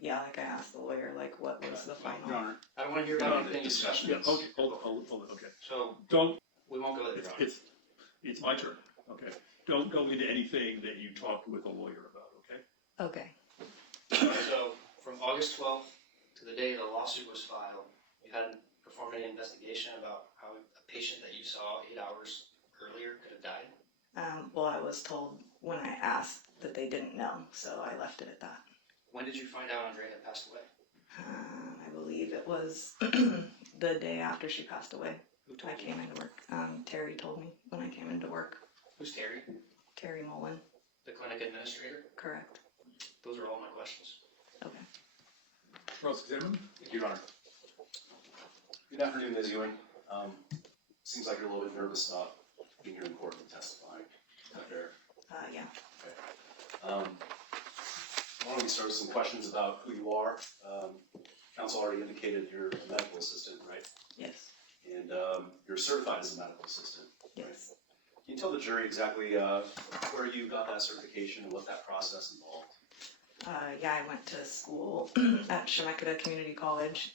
Yeah, like I asked the lawyer, like, what was the final? Your Honor, I don't wanna hear about anything discussion. Yeah, okay, hold on, okay. So, Don't, we won't go there, Your Honor. it's my turn, okay? Don't go into anything that you talked with a lawyer about, okay? Okay. So, from August 12th to the day the lawsuit was filed, you hadn't performed any investigation about how a patient that you saw 8 hours earlier could have died? Well, I was told when I asked that they didn't know, so I left it at that. When did you find out Andrea had passed away? I believe it was the day after she passed away. Who I told you? came into work. Terry told me when I came into work. Who's Terry? Terry Mullen, The clinic administrator? correct. Those are all my questions. Okay. Charles Zimmerman? Thank you, Your Honor. Good afternoon, Ms. Ewing. Seems like you're a little bit nervous about being here in court and testifying. Is that fair? Yeah. Okay. Why don't we start with some questions about who you are? Counsel already indicated you're a medical assistant, right? Yes. And you're certified as a medical assistant. Yes. Can you tell the jury exactly where you got that certification and what that process involved? Yeah, I went to school at Chemeketa Community College,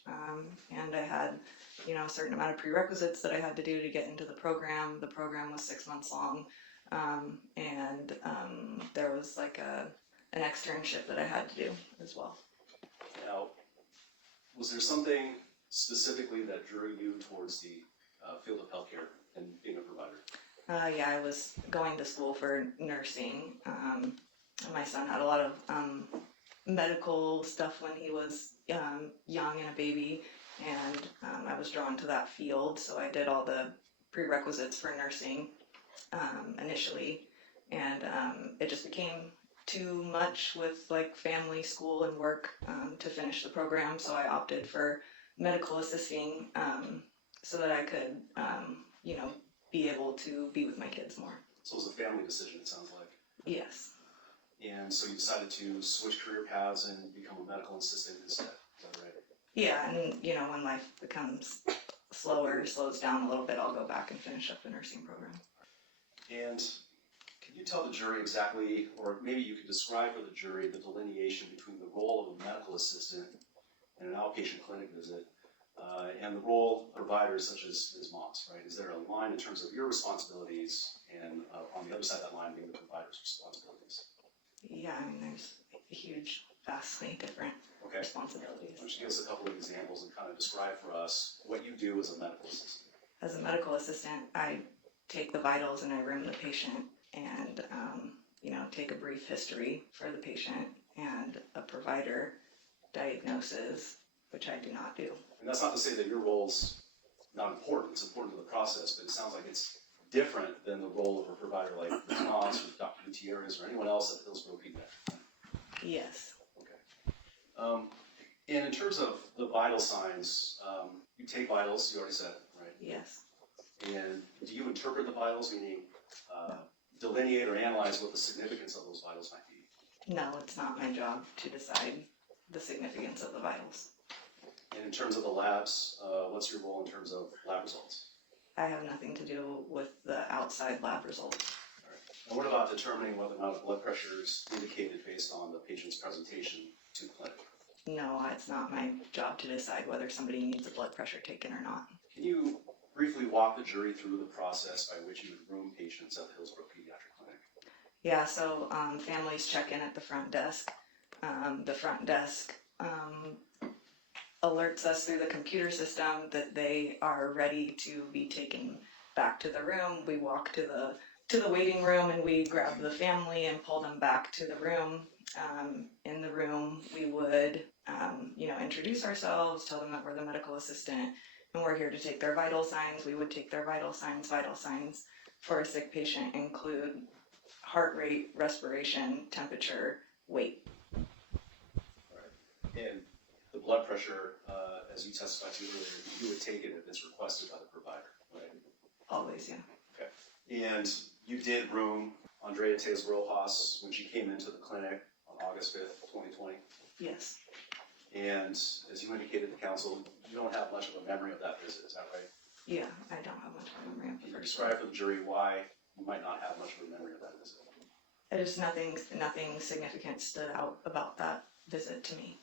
and I had, a certain amount of prerequisites that I had to do to get into the program. The program was 6 months long, and there was like an externship that I had to do as well. Now, was there something specifically that drew you towards the field of healthcare and being a provider? Yeah, I was going to school for nursing. My son had a lot of medical stuff when he was young and a baby, and I was drawn to that field, so I did all the prerequisites for nursing initially, and it just became too much with like family, school, and work to finish the program, so I opted for medical assisting so that I could, be able to be with my kids more. So it was a family decision, it sounds like. Yes. And so you decided to switch career paths and become a medical assistant instead, is that right? Yeah, and when life becomes slows down a little bit, I'll go back and finish up the nursing program. And can you tell the jury exactly, or maybe you could describe for the jury the delineation between the role of a medical assistant in an outpatient clinic visit and the role of providers such as Ms. Moss, right? Is there a line in terms of your responsibilities and on the other side of that line being the provider's responsibilities? Yeah, there's huge, vastly different Okay. responsibilities. Why don't you give us a couple of examples and kind of describe for us what you do as a medical assistant? As a medical assistant, I take the vitals and I room the patient and, take a brief history for the patient, and a provider diagnoses, which I do not do. And that's not to say that your role's not important, it's important to the process, but it sounds like it's different than the role of a provider like Ms. Moss or Dr. Gutierrez or anyone else at Hillsborough Pediatric. Yes. Okay. And in terms of the vital signs, you take vitals, you already said, right? Yes. And do you interpret the vitals, meaning delineate or analyze what the significance of those vitals might be? No, it's not my job to decide the significance of the vitals. And in terms of the labs, what's your role in terms of lab results? I have nothing to do with the outside lab results. All right. And what about determining whether or not a blood pressure is indicated based on the patient's presentation to the clinic? No, it's not my job to decide whether somebody needs a blood pressure taken or not. Can you briefly walk the jury through the process by which you would room patients at the Hillsborough Pediatric Clinic? Yeah, so families check in at the front desk. The front desk alerts us through the computer system that they are ready to be taken back to the room. We walk to the waiting room and we grab the family and pull them back to the room. In the room, we would, introduce ourselves, tell them that we're the medical assistant and we're here to take their vital signs. We would take their vital signs. Vital signs for a sick patient include heart rate, respiration, temperature, weight. And the blood pressure, as you testified to earlier, you would take it if it's requested by the provider, right? Always, yeah. Okay. And you did room Andrea Tejas Rojas when she came into the clinic on August 5th, 2020. Yes. And as you indicated to counsel, you don't have much of a memory of that visit, is that right? Yeah, I don't have much of a memory of Can the you first describe for the jury why you might not have much of a memory of that visit? Just nothing significant stood out about that visit to me.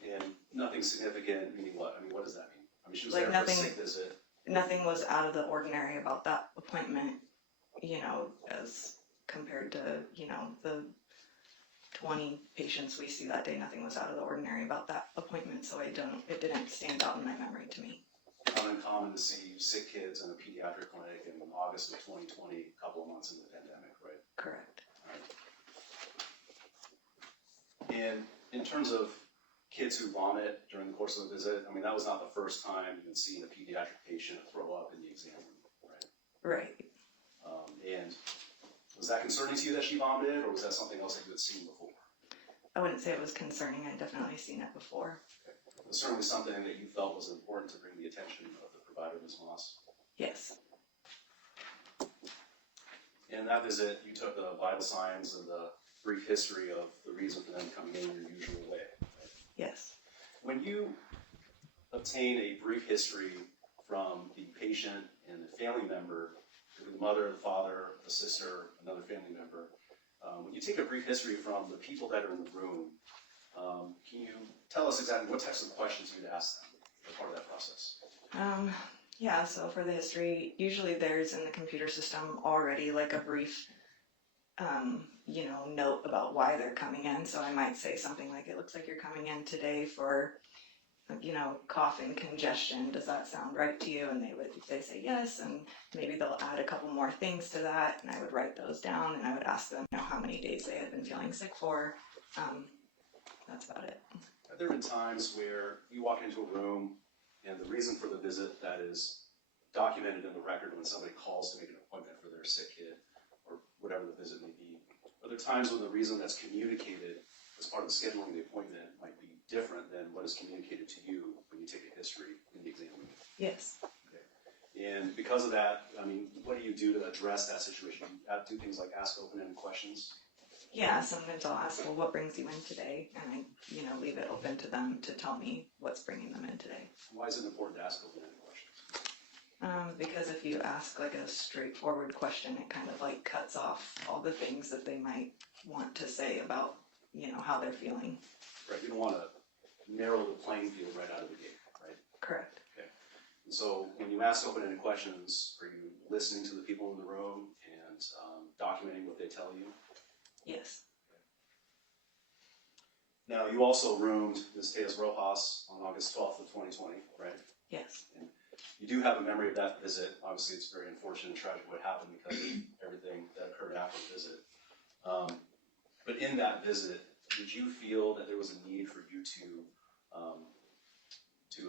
And nothing significant, meaning what? I mean, what does that mean? I mean, she was Like there for a nothing- sick visit. Nothing was out of the ordinary about that appointment, you know, as compared to, you know, the 20 patients we see that day. Nothing was out of the ordinary about that appointment, so it didn't stand out in my memory to me. Not uncommon to see sick kids in a pediatric clinic in August of 2020, a couple of months into the pandemic, right? Correct. And in terms of kids who vomit during the course of a visit, I mean, that was not the first time you'd seen a pediatric patient throw up in the exam room, right? Right. And was that concerning to you that she vomited, or was that something else that you had seen before? I wouldn't say it was concerning. I'd definitely seen it before. It was certainly something that you felt was important to bring the attention of the provider, Ms. Moss. Yes. In that visit, you took the vital signs and the brief history of the reason for them coming in your usual way. Right? Yes. When you obtain a brief history from the patient and the family member, the mother, the father, the sister, another family member, when you take a brief history from the people that are in the room, can you tell us exactly what types of questions you'd ask them as part of that process? Yeah, so for the history, usually there's in the computer system already like a brief, you know, note about why they're coming in. So I might say something like, it looks like you're coming in today for, you know, cough and congestion. Does that sound right to you? And they say yes, and maybe they'll add a couple more things to that, and I would write those down, and I would ask them, you know, how many days they had been feeling sick for. That's about it. Have there been times where you walk into a room and the reason for the visit that is documented in the record when somebody calls to make an appointment for their sick kid or whatever the visit may be, are there times when the reason that's communicated as part of scheduling the appointment might be different than what is communicated to you when you take a history in the exam room? Yes. Okay. And because of that, I mean, what do you do to address that situation? Do things like ask open-ended questions? Yeah, sometimes I'll ask, well, what brings you in today? And I, you know, leave it open to them to tell me what's bringing them in today. Why is it important to ask open-ended questions? Because if you ask like a straightforward question, it kind of like cuts off all the things that they might want to say about, you know, how they're feeling. Right, you don't want to narrow the playing field right out of the gate, right? Correct. Okay. And so when you ask open-ended questions, are you listening to the people in the room and documenting what they tell you? Yes. Now, you also roomed Ms. Tejas Rojas on August 12th of 2020, right? Yes. And you do have a memory of that visit. Obviously, it's very unfortunate and tragic what happened because of everything that occurred after the visit. But in that visit, did you feel that there was a need for you to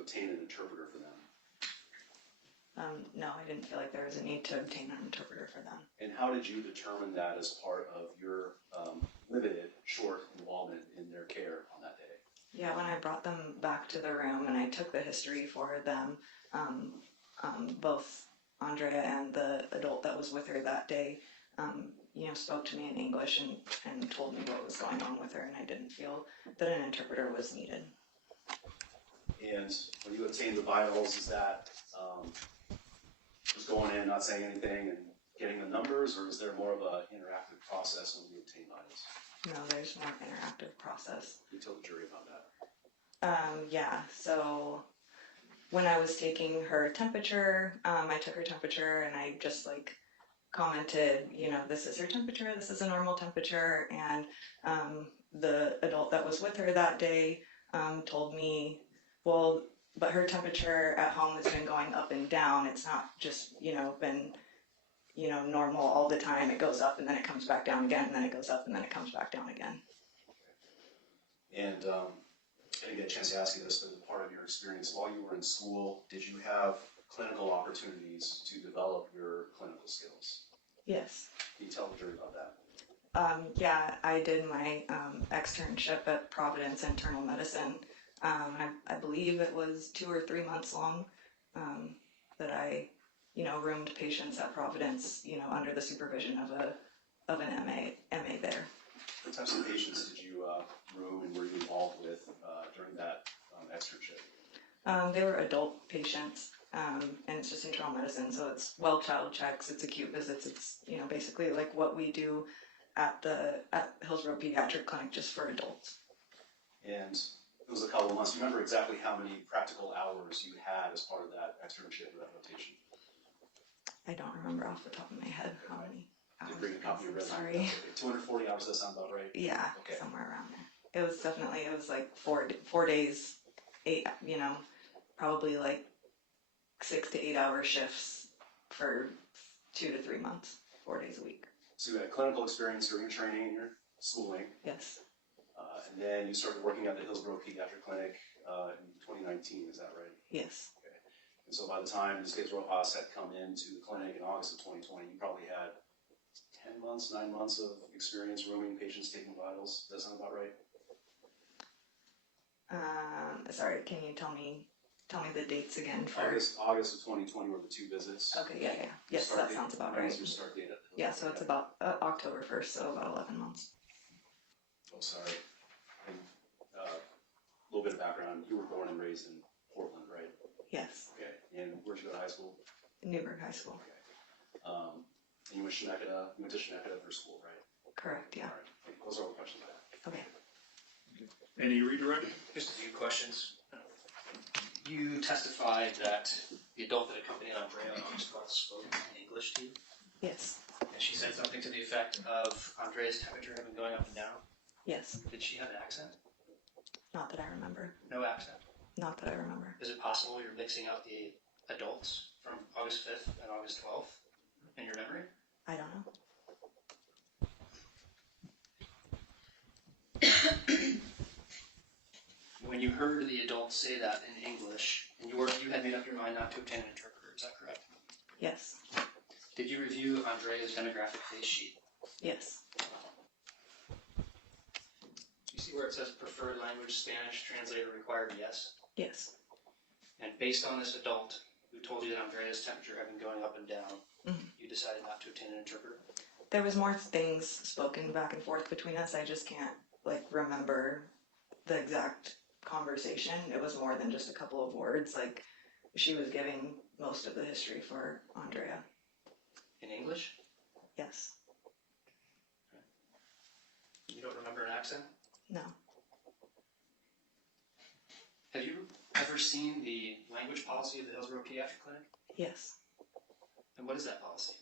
obtain an interpreter for them? No, I didn't feel like there was a need to obtain an interpreter for them. And how did you determine that as part of your limited, short involvement in their care on that day? Yeah, when I brought them back to the room and I took the history for them, both Andrea and the adult that was with her that day, you know, spoke to me in English and told me what was going on with her, and I didn't feel that an interpreter was needed. And when you obtained the vitals, is that just going in, not saying anything, and getting the numbers, or is there more of an interactive process when you obtain vitals? No, there's more interactive process. Can you tell the jury about that? Yeah, so when I was taking her temperature, I took her temperature and I just like commented, you know, this is her temperature, this is a normal temperature, and the adult that was with her that day told me, well, but her temperature at home has been going up and down. It's not just, you know, been, you know, normal all the time. It goes up and then it comes back down again, and then it goes up and then it comes back down again. And I didn't get a chance to ask you this, but as part of your experience while you were in school, did you have clinical opportunities to develop your clinical skills? Yes. Can you tell the jury about that? Yeah, I did my externship at Providence Internal Medicine. I believe it was 2 or 3 months long that I, you know, roomed patients at Providence, you know, under the supervision of an MA there. What types of patients did you room and were you involved with during that externship? They were adult patients. and it's just internal medicine. So it's well child checks, it's acute visits, it's, you know, basically like what we do at Hillsborough Pediatric Clinic just for adults. And it was a couple of months. Do you remember exactly how many practical hours you had as part of that externship or that rotation? I don't remember off the top of my head how many Did you hours. bring a copy of your resume? Sorry. That's okay. 240 hours, does that sound about right? Yeah, Okay. somewhere around there. It was like 4 days, 8, you know, probably like 6 to 8 hour shifts for 2 to 3 months, 4 days a week. So you had clinical experience during your training and your schooling, Yes, and then you started working at the Hillsborough Pediatric Clinic in 2019, is that right? yes, And so by the time Ms. Gates Rojas had come into the clinic in August of 2020, you probably had 10 months, 9 months of experience rooming patients, taking vitals. Does that sound about right? sorry, can you tell me the dates again for? August of 2020 were the 2 visits. Okay, yeah. Yes, Start that date- sounds about when right. was your start date at the Yeah, Hillsborough so it's Pediatric? about October 1st, so about 11 months. Oh, sorry. And, a little bit of background. You were born and raised in Portland, right? Yes, Okay. And where'd you go to high school? Newburgh High School. And you went to Schenectady for school, right? Correct, yeah. All right. Those are all the questions I have. Okay. Any redirect? Just a few questions. You testified that the adult that accompanied Andrea on August 12th spoke in English to you, Yes, and she said something to the effect of Andrea's temperature having been going up and down. yes. Did she have an accent? Not that I remember. No accent. Not that I remember. Is it possible you're mixing out the adults from August 5th and August 12th in your memory? I don't know. When you heard the adults say that in English, and you had made up your mind not to obtain an interpreter, is that correct? Yes, Did you review Andrea's demographic face sheet? yes, You see where it says preferred language Spanish, translator required, yes? yes. And based on this adult who told you that Andrea's temperature had been going up and down, Mhm. you decided not to obtain an interpreter? There was more things spoken back and forth between us. I just can't like remember the exact conversation. It was more than just a couple of words. Like she was giving most of the history for Andrea. In English? Yes. You don't remember an accent? No. Have you ever seen the language policy of the Hillsborough Pediatric Clinic? Yes. And what is that policy?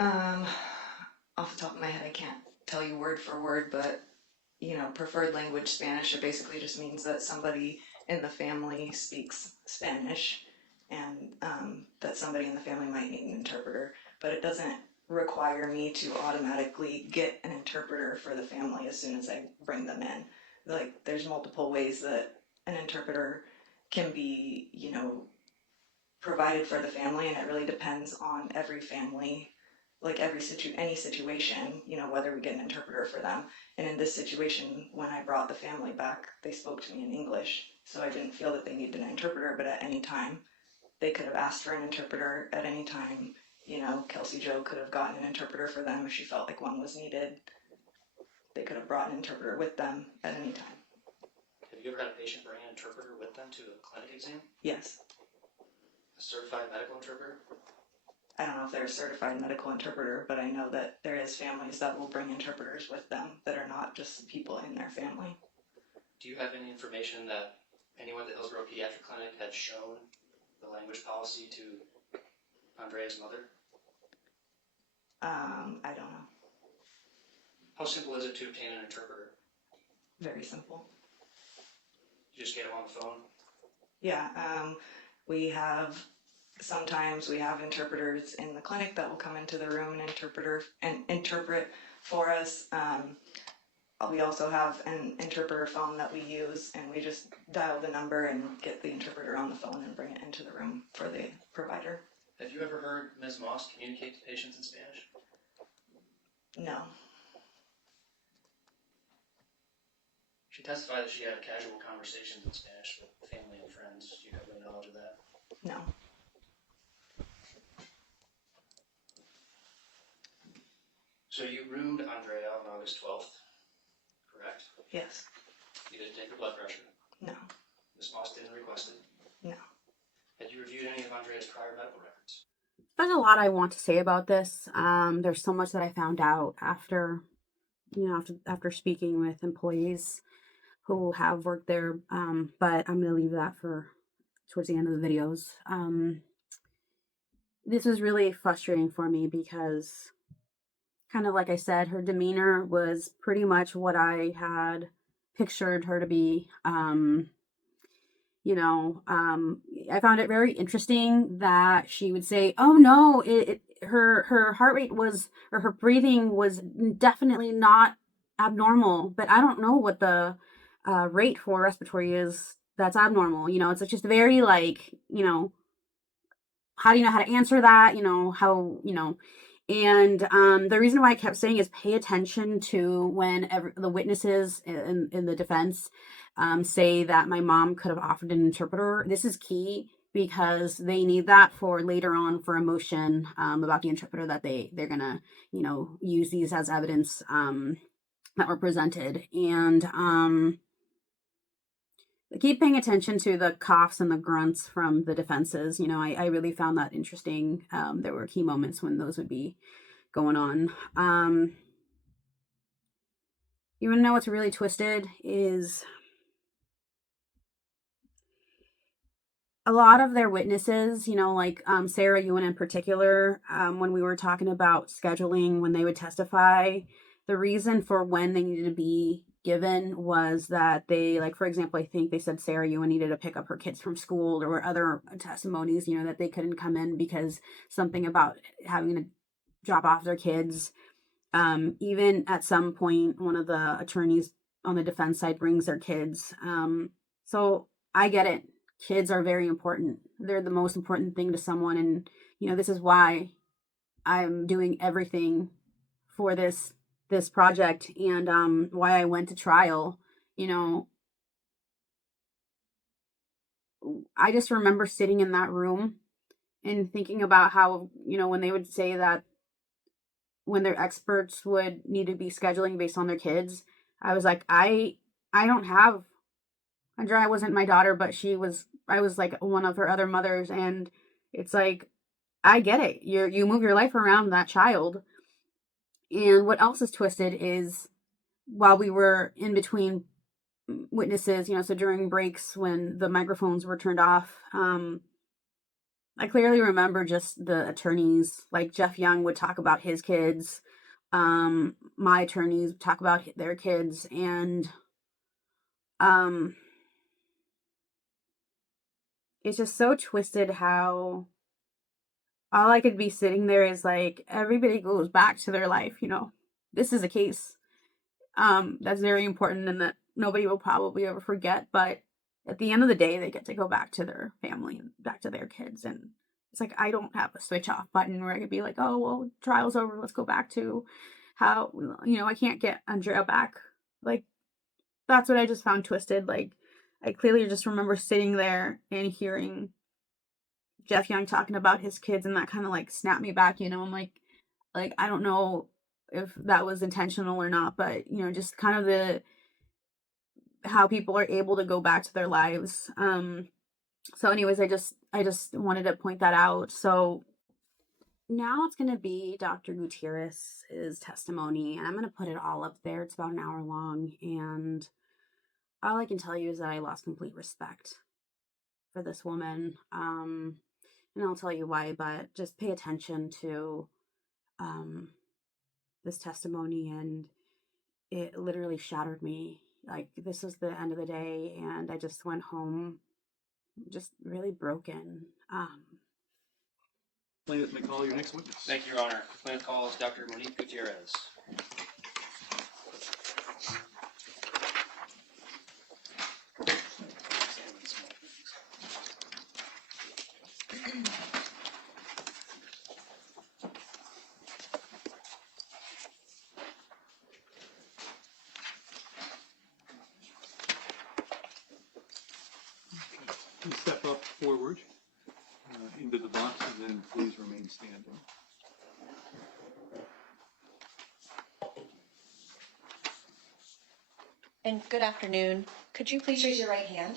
Off the top of my head, I can't tell you word for word, but you know, preferred language Spanish, it basically just means that somebody in the family speaks Spanish and that somebody in the family might need an interpreter, but it doesn't require me to automatically get an interpreter for the family as soon as I bring them in. Like, there's multiple ways that an interpreter can be, you know, provided for the family, and it really depends on every family, like any situation, you know, whether we get an interpreter for them. And in this situation, when I brought the family back, they spoke to me in English, so I didn't feel that they needed an interpreter, but at any time, they could have asked for an interpreter at any time. You know, Kelsey Jo could have gotten an interpreter for them if she felt like one was needed. They could have brought an interpreter with them at any time. Have you ever had a patient bring an interpreter with them to a clinic exam? Yes. A certified medical interpreter? I don't know if they're a certified medical interpreter, but I know that there is families that will bring interpreters with them that are not just people in their family. Do you have any information that anyone at the Hillsborough Pediatric Clinic had shown the language policy to Andrea's mother? I don't know. How simple is it to obtain an interpreter? Very simple. You just get them on the phone? Yeah, sometimes we have interpreters in the clinic that will come into the room and interpret for us. We also have an interpreter phone that we use, and we just dial the number and get the interpreter on the phone and bring it into the room for the provider. Have you ever heard Ms. Moss communicate to patients in Spanish? No. She testified that she had casual conversations in Spanish with family and friends. Do you have any knowledge of that? No. So you roomed Andrea on August 12th, correct? Yes. You didn't take her blood pressure. No. Ms. Moss didn't request it. No. Had you reviewed any of Andrea's prior medical records? There's a lot I want to say about this. There's so much that I found out after, after speaking with employees who have worked there. But I'm gonna leave that for towards the end of the videos. This was really frustrating for me because, kind of like I said, her demeanor was pretty much what I had pictured her to be. I found it very interesting that she would say, "Oh no, her heart rate was, or her breathing was definitely not abnormal." But I don't know what the rate for respiratory is that's abnormal. It's just very like, how do you know how to answer that? And the reason why I kept saying is pay attention to when the witnesses in the defense say that my mom could have offered an interpreter. This is key because they need that for later on for a motion about the interpreter that they're gonna use these as evidence that were presented. And keep paying attention to the coughs and the grunts from the defenses. I really found that interesting. There were key moments when those would be going on. You want to know what's really twisted is a lot of their witnesses, like Sarah Ewan in particular, when we were talking about scheduling when they would testify, the reason for when they needed to be given was that they, like, for example, I think they said Sarah Ewan needed to pick up her kids from school. There were other testimonies, that they couldn't come in because something about having to drop off their kids. Even at some point, one of the attorneys on the defense side brings their kids. So I get it. Kids are very important. They're the most important thing to someone. And, this is why I'm doing everything for this project, and why I went to trial. I just remember sitting in that room and thinking about how, when they would say that when their experts would need to be scheduling based on their kids, I was like, I don't have Andrea wasn't my daughter, but I was like one of her other mothers, and it's like, I get it. You move your life around that child. And what else is twisted is while we were in between witnesses, so during breaks when the microphones were turned off, I clearly remember just the attorneys, like Jeff Young would talk about his kids. My attorneys would talk about their kids, and it's just so twisted how all I could be sitting there is like, everybody goes back to their life. This is a case that's very important and that nobody will probably ever forget. But at the end of the day, they get to go back to their family and back to their kids. And it's like, I don't have a switch off button where I could be like, oh, well, trial's over. Let's go back to how, I can't get Andrea back. Like, that's what I just found twisted. Like, I clearly just remember sitting there and hearing Jeff Young talking about his kids, and that kind of like snapped me back. I'm like I don't know if that was intentional or not, but just kind of how people are able to go back to their lives. So anyways, I just wanted to point that out. So now it's going to be Dr. Gutierrez's testimony, and I'm going to put it all up there. It's about an hour long, and all I can tell you is that I lost complete respect for this woman. And I'll tell you why, but just pay attention to this testimony, and it literally shattered me. Like, this was the end of the day, and I just went home just really broken. Plaintiff may call your next witness. Thank you, Your Honor. Plaintiff calls Dr. Monique Gutierrez. Please step up forward into the box, and then please remain standing. And good afternoon. Could you please raise your right hand?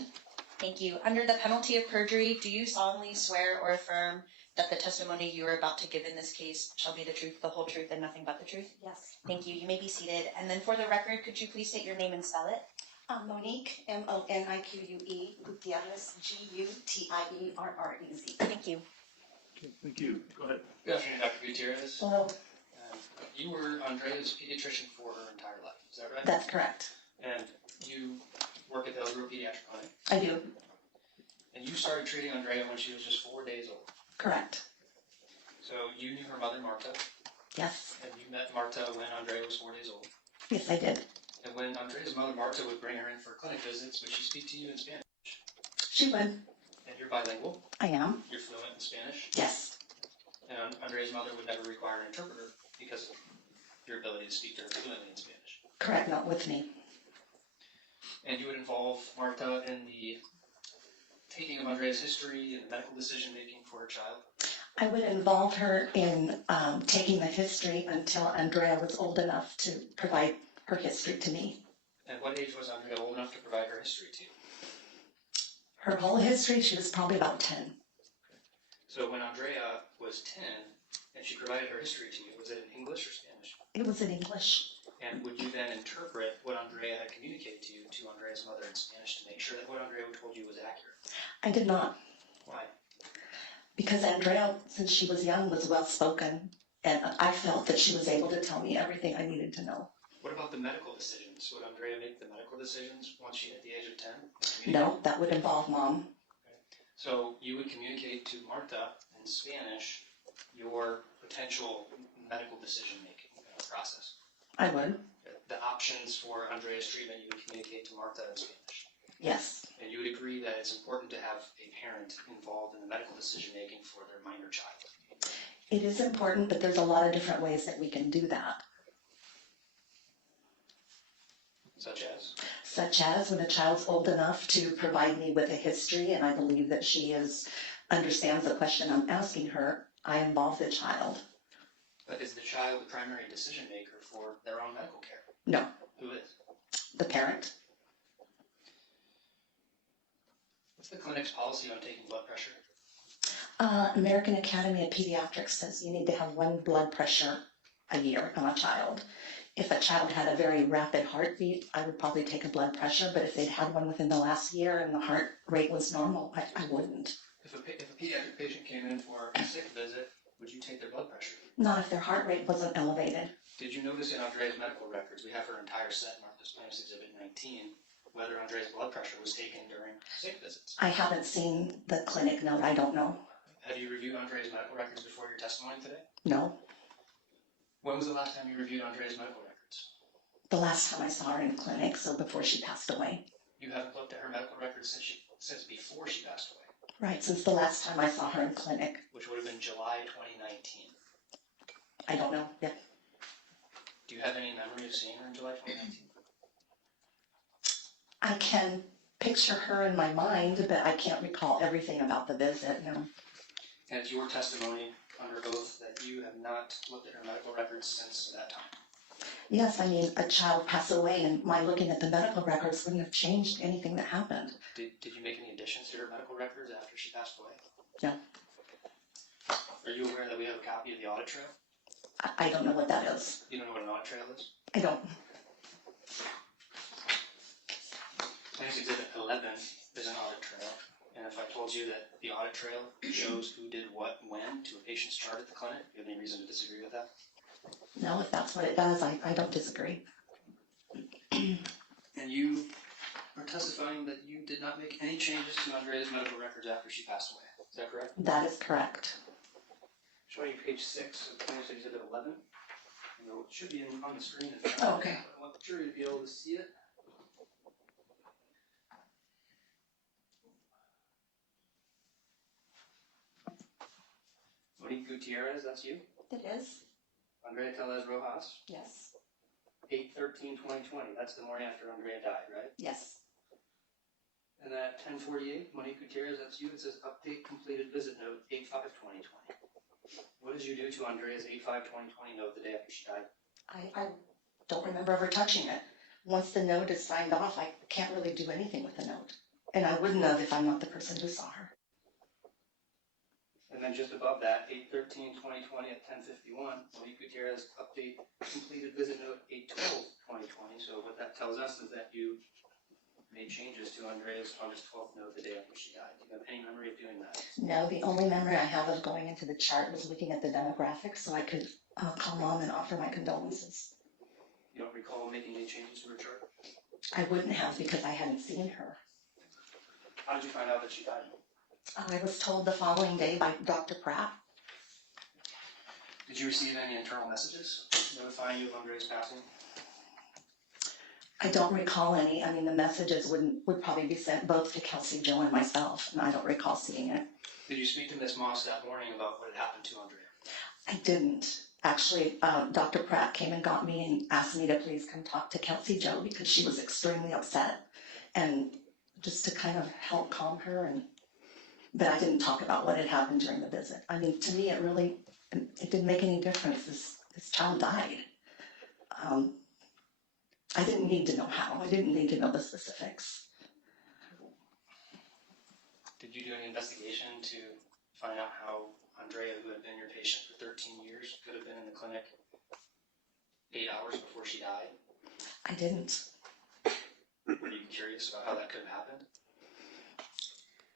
Thank you. Under the penalty of perjury, do you solemnly swear or affirm that the testimony you are about to give in this case shall be the truth, the whole truth, and nothing but the truth? Yes. Thank you. You may be seated. And then for the record, could you please state your name and spell it? Monique, Monique, Gutierrez, Gutierrez. Thank you. Okay, thank you. Go ahead. Good afternoon, Dr. Gutierrez. Hello. You were Andrea's pediatrician for her entire life, is that right? That's correct. And you work at the Elder Pediatric Clinic. I do. And you started treating Andrea when she was just 4 days old. Correct. So you knew her mother, Marta, Yes. and you met Marta when Andrea was 4 days old. Yes, I did. And when Andrea's mother, Marta, would bring her in for clinic visits, would she speak to you in Spanish? She would. And you're bilingual? I am. You're fluent in Spanish? Yes. And Andrea's mother would never require an interpreter because of your ability to speak to her fluently in Spanish. Correct. Not with me. And you would involve Marta in the taking of Andrea's history and medical decision making for her child? I would involve her in taking the history until Andrea was old enough to provide her history to me. And what age was Andrea old enough to provide her history to you? Her whole history, she was probably about 10. So when Andrea was 10 and she provided her history to you, was it in English or Spanish? It was in English. And would you then interpret what Andrea had communicated to you to Andrea's mother in Spanish to make sure that what Andrea told you was accurate? I did not. Why? Because Andrea, since she was young, was well spoken, and I felt that she was able to tell me everything I needed to know. What about the medical decisions? Would Andrea make the medical decisions once she hit the age of 10? No, that would involve Mom. So you would communicate to Marta in Spanish your potential medical decision-making process. I would. The options for Andrea's treatment you would communicate to Marta in Spanish. Yes. And you would agree that it's important to have a parent involved in the medical decision-making for their minor child. It is important, but there's a lot of different ways that we can do that. Such as? Such as when a child's old enough to provide me with a history, and I believe that she understands the question I'm asking her, I involve the child. But is the child the primary decision maker for their own medical care? No. Who is? The parent. What's the clinic's policy on taking blood pressure? American Academy of Pediatrics says you need to have 1 blood pressure a year on a child. If a child had a very rapid heartbeat, I would probably take a blood pressure, but if they'd had one within the last year and the heart rate was normal, I wouldn't. If a pediatric patient came in for a sick visit, would you take their blood pressure? Not if their heart rate wasn't elevated. Did you notice in Andrea's medical records, we have her entire set marked as Plaintiff's Exhibit 19, whether Andrea's blood pressure was taken during sick visits? I haven't seen the clinic note. I don't know. Have you reviewed Andrea's medical records before your testimony today? No. When was the last time you reviewed Andrea's medical records? The last time I saw her in clinic, so before she passed away. You haven't looked at her medical records since before she passed away? Right, since the last time I saw her in clinic. Which would have been July 2019. I don't know. Yeah. Do you have any memory of seeing her in July 2019? I can picture her in my mind, but I can't recall everything about the visit, no. And it's your testimony under oath that you have not looked at her medical records since that time? Yes, I mean, a child passed away, and my looking at the medical records wouldn't have changed anything that happened. Did you make any additions to her medical records after she passed away? No. Are you aware that we have a copy of the audit trail? I don't know what that is. You don't know what an audit trail is? I don't. Plaintiff's Exhibit 11 is an audit trail. And if I told you that the audit trail shows who did what when to a patient's chart at the clinic, do you have any reason to disagree with that? No, if that's what it does, I don't disagree. And you are testifying that you did not make any changes to Andrea's medical records after she passed away. Is that correct? That is correct. Showing you page 6 of Plaintiff's Exhibit 11. It should be on the screen. Oh, okay. I want the jury to be able to see it. Monique Gutierrez, that's you? It is? Andrea Tellez Rojas, Yes. 8/13/2020. That's the morning after Andrea died, right? Yes. And at 10:48, Monique Gutierrez, that's you. It says update completed visit note 8/5/2020. What did you do to Andrea's 8/5/2020 note the day after she died? I don't remember ever touching it. Once the note is signed off, I can't really do anything with the note. And I wouldn't have if I'm not the person who saw her. And then just above that, 8/13/2020 at 10:51, Monique Gutierrez update completed visit note 8/12/2020. So what that tells us is that you made changes to Andrea's August 12th note the day after she died. Do you have any memory of doing that? No, the only memory I have of going into the chart was looking at the demographics so I could call mom and offer my condolences. You don't recall making any changes to her chart? I wouldn't have because I hadn't seen her. How did you find out that she died? I was told the following day by Dr. Pratt. Did you receive any internal messages notifying you of Andrea's passing? I don't recall any. I mean, the messages would probably be sent both to Kelsey, Joe, and myself, and I don't recall seeing it. Did you speak to Ms. Moss that morning about what had happened to Andrea? I didn't. Actually, Dr. Pratt came and got me and asked me to please come talk to Kelsey Joe because she was extremely upset, and just to kind of help calm her. But I didn't talk about what had happened during the visit. I mean, to me, it didn't make any difference. This child died. I didn't need to know how. I didn't need to know the specifics. Did you do any investigation to find out how Andrea, who had been your patient for 13 years, could have been in the clinic 8 hours before she died? I didn't. Were you curious about how that could have happened?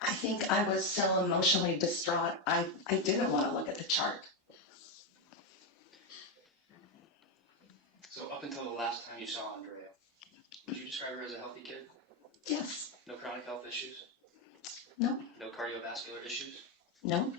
I think I was so emotionally distraught, I didn't want to look at the chart. So up until the last time you saw Andrea, would you describe her as a healthy kid? Yes. No chronic health issues? No. No cardiovascular issues? No.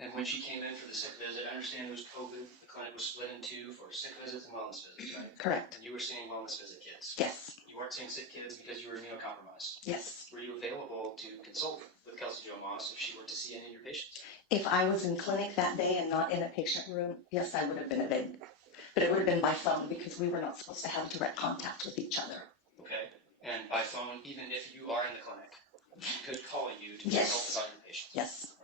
And when she came in for the sick visit, I understand it was COVID. The clinic was split in two for sick visits and wellness visits, right? Correct. And you were seeing wellness visit kids. Yes. You weren't seeing sick kids because you were immunocompromised. Yes. Were you available to consult with Kelsey Jo Moss if she were to see any of your patients? If I was in clinic that day and not in a patient room, yes, I would have been available. But it would have been by phone because we were not supposed to have direct contact with each other. Okay. And by phone, even if you are in the clinic, she could call you to Yes. consult about your patients? Yes.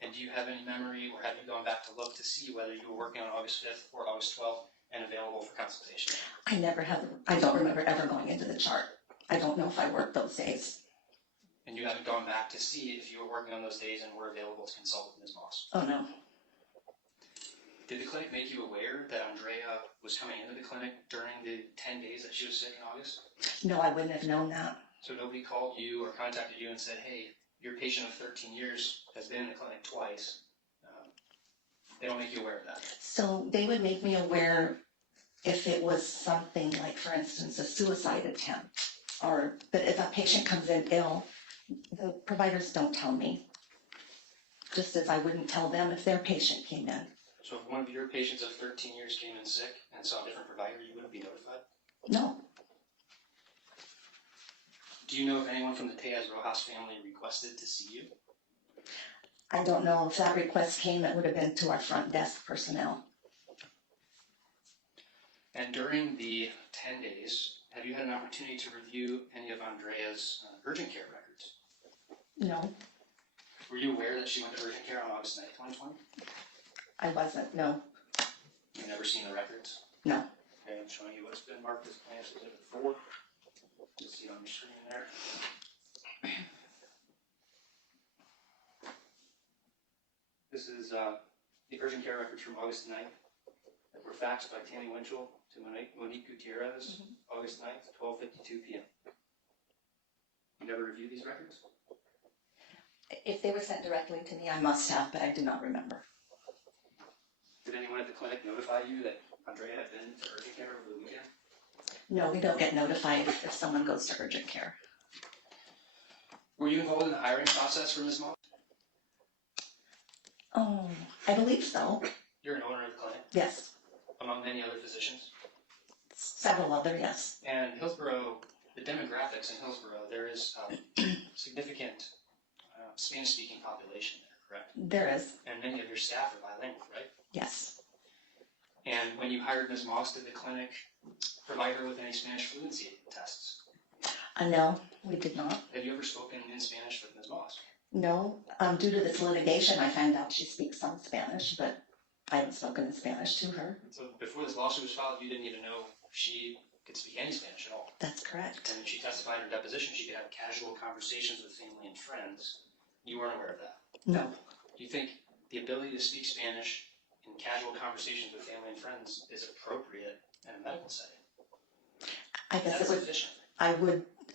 And do you have any memory, or have you gone back to look to see whether you were working on August 5th or August 12th and available for consultation? I don't remember ever going into the chart. I don't know if I worked those days. And you haven't gone back to see if you were working on those days and were available to consult with Ms. Moss? Oh, no. Did the clinic make you aware that Andrea was coming into the clinic during the 10 days that she was sick in August? No, I wouldn't have known that. So nobody called you or contacted you and said, hey, your patient of 13 years has been in the clinic twice. They don't make you aware of that. So they would make me aware if it was something like, for instance, a suicide attempt. But if a patient comes in ill, the providers don't tell me. Just as I wouldn't tell them if their patient came in. So if one of your patients of 13 years came in sick and saw a different provider, you wouldn't be notified? No. Do you know if anyone from the Tejas Rojas family requested to see you? I don't know if that request came, it would have been to our front desk personnel. And during the 10 days, have you had an opportunity to review any of Andrea's urgent care records? No, Were you aware that she went to urgent care on August 9th, 2020? I wasn't, no. You've never seen the records? No. Okay, I'm showing you what's been marked as Plaintiff's Exhibit 4. You'll see it on your screen there. This is the urgent care records from August 9th that were faxed by Tammy Winchell to Monique Gutierrez, August 9th, 12:52 p.m. You never reviewed these records? If they were sent directly to me, I must have, but I do not remember. Did anyone at the clinic notify you that Andrea had been to urgent care over the weekend? No, we don't get notified if someone goes to urgent care. Were you involved in the hiring process for Ms. Moss? Oh, I believe so. You're an owner of the clinic, Yes. among many other physicians. Several other, yes. And Hillsborough, the demographics in Hillsborough, there is significant Spanish-speaking population there, correct? There is, And many of your staff are bilingual, right? yes. And when you hired Ms. Moss, did the clinic provide her with any Spanish fluency tests? No, we did not. Have you ever spoken in Spanish with Ms. Moss? No, due to this litigation, I found out she speaks some Spanish, but I haven't spoken in Spanish to her. So before this lawsuit was filed, you didn't even know if she could speak any Spanish at all. That's correct. And she testified in her deposition she could have casual conversations with family and friends. You weren't aware of that. No, Do you think the ability to speak Spanish in casual conversations with family and friends is appropriate in a medical setting? I guess That's it would, sufficient.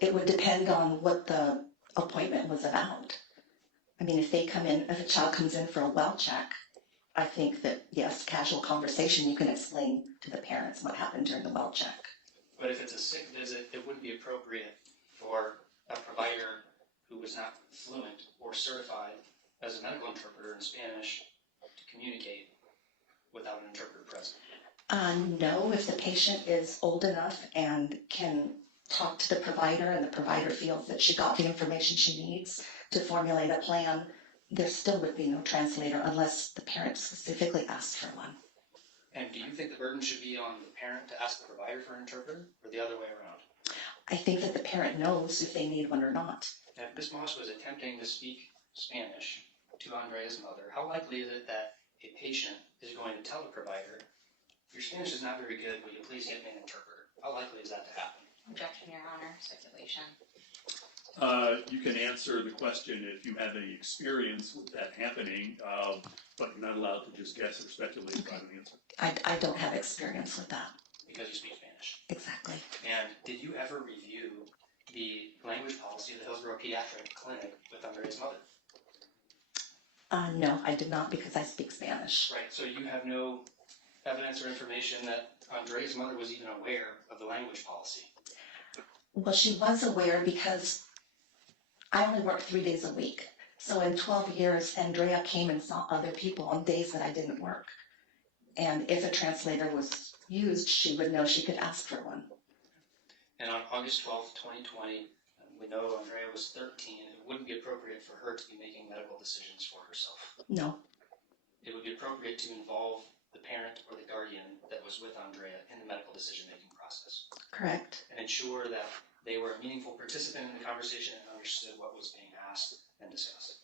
it would depend on what the appointment was about. I mean, if a child comes in for a well check, I think that, yes, casual conversation, you can explain to the parents what happened during the well check. But if it's a sick visit, it wouldn't be appropriate for a provider who was not fluent or certified as a medical interpreter in Spanish to communicate without an interpreter present. No, if the patient is old enough and can talk to the provider and the provider feels that she got the information she needs to formulate a plan, there still would be no translator unless the parent specifically asked for one. And do you think the burden should be on the parent to ask the provider for an interpreter, or the other way around? I think that the parent knows if they need one or not. And if Ms. Moss was attempting to speak Spanish to Andrea's mother, how likely is it that a patient is going to tell the provider, your Spanish is not very good, will you please get me an interpreter? How likely is that to happen? Objection, Your Honor, speculation. You can answer the question if you have any experience with that happening, but you're not allowed to just guess or speculate about an answer. I don't have experience with that. Because you speak Spanish. Exactly. And did you ever review the language policy of the Hillsborough Pediatric Clinic with Andrea's mother? No, I did not because I speak Spanish. Right, so you have no evidence or information that Andrea's mother was even aware of the language policy? Well, she was aware because I only worked 3 days a week. So in 12 years, Andrea came and saw other people on days that I didn't work. And if a translator was used, she would know she could ask for one. And on August 12th, 2020, we know Andrea was 13. It wouldn't be appropriate for her to be making medical decisions for herself. No. It would be appropriate to involve the parent or the guardian that was with Andrea in the medical decision-making process. Correct. And ensure that they were a meaningful participant in the conversation and understood what was being asked and discussed.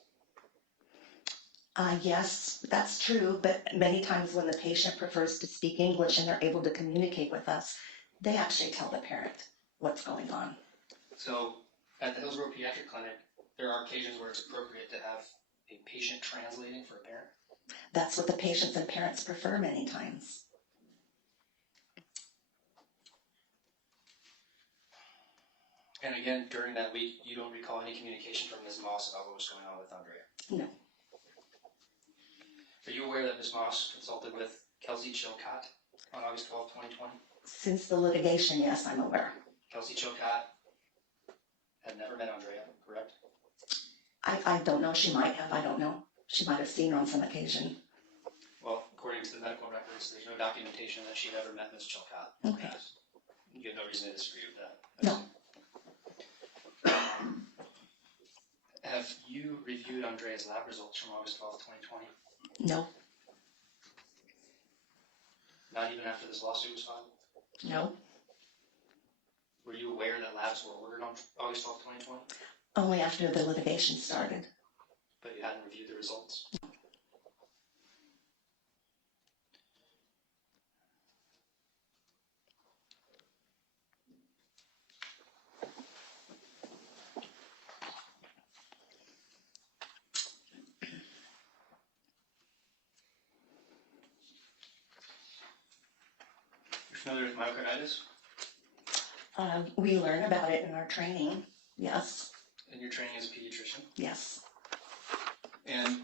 Yes, that's true, but many times when the patient prefers to speak English and they're able to communicate with us, they actually tell the parent what's going on. So at the Hillsborough Pediatric Clinic, there are occasions where it's appropriate to have a patient translating for a parent. That's what the patients and parents prefer many times. And again, during that week, you don't recall any communication from Ms. Moss about what was going on with Andrea? No. Are you aware that Ms. Moss consulted with Kelsey Chilcott on August 12, 2020? Since the litigation, yes, I'm aware. Kelsey Chilcott had never met Andrea, correct? I don't know. She might have. I don't know. She might have seen her on some occasion. Well, according to the medical records, there's no documentation that she'd ever met Ms. Chilcott. Okay. You have no reason to disagree with that. No. Have you reviewed Andrea's lab results from August 12, 2020? No. Not even after this lawsuit was filed? No. Were you aware that labs were ordered on August 12, 2020? Only after the litigation started. But you hadn't reviewed the results? You're familiar with myocarditis? We learn about it in our training. Yes. In your training as a pediatrician? Yes. And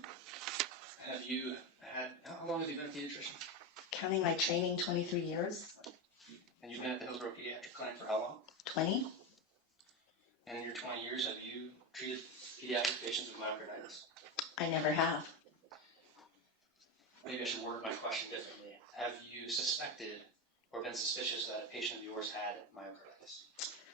have you had, how long have you been a pediatrician? Counting my training, 23 years. And you've been at the Hillsborough Pediatric Clinic for how long? 20. And in your 20 years, have you treated pediatric patients with myocarditis? I never have. Maybe I should word my question differently. Have you suspected or been suspicious that a patient of yours had myocarditis?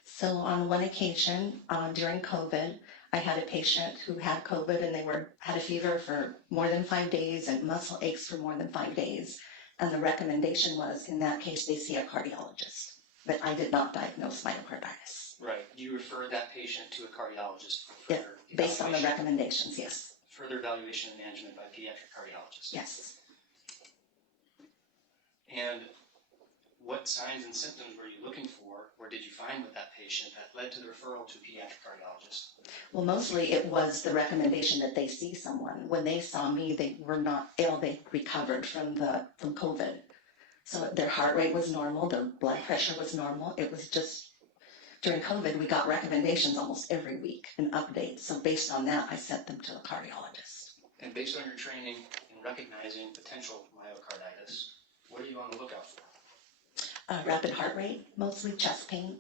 So on one occasion, during COVID, I had a patient who had COVID and they had a fever for more than 5 days and muscle aches for more than 5 days. And the recommendation was, in that case, they see a cardiologist. But I did not diagnose myocarditis. Right. You referred that patient to a cardiologist for Yeah, further based on the evaluation. recommendations, yes. Further evaluation and management by pediatric cardiologists. Yes. And what signs and symptoms were you looking for, or did you find with that patient that led to the referral to a pediatric cardiologist? Well, mostly it was the recommendation that they see someone. When they saw me, they were not ill. They recovered from COVID. So their heart rate was normal. Their blood pressure was normal. It was just during COVID, we got recommendations almost every week and updates. So based on that, I sent them to a cardiologist. And based on your training in recognizing potential myocarditis, what are you on the lookout for? Rapid heart rate, mostly chest pain,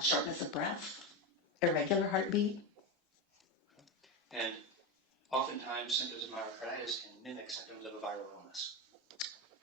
shortness of breath, irregular heartbeat. And oftentimes symptoms of myocarditis can mimic symptoms of a viral illness.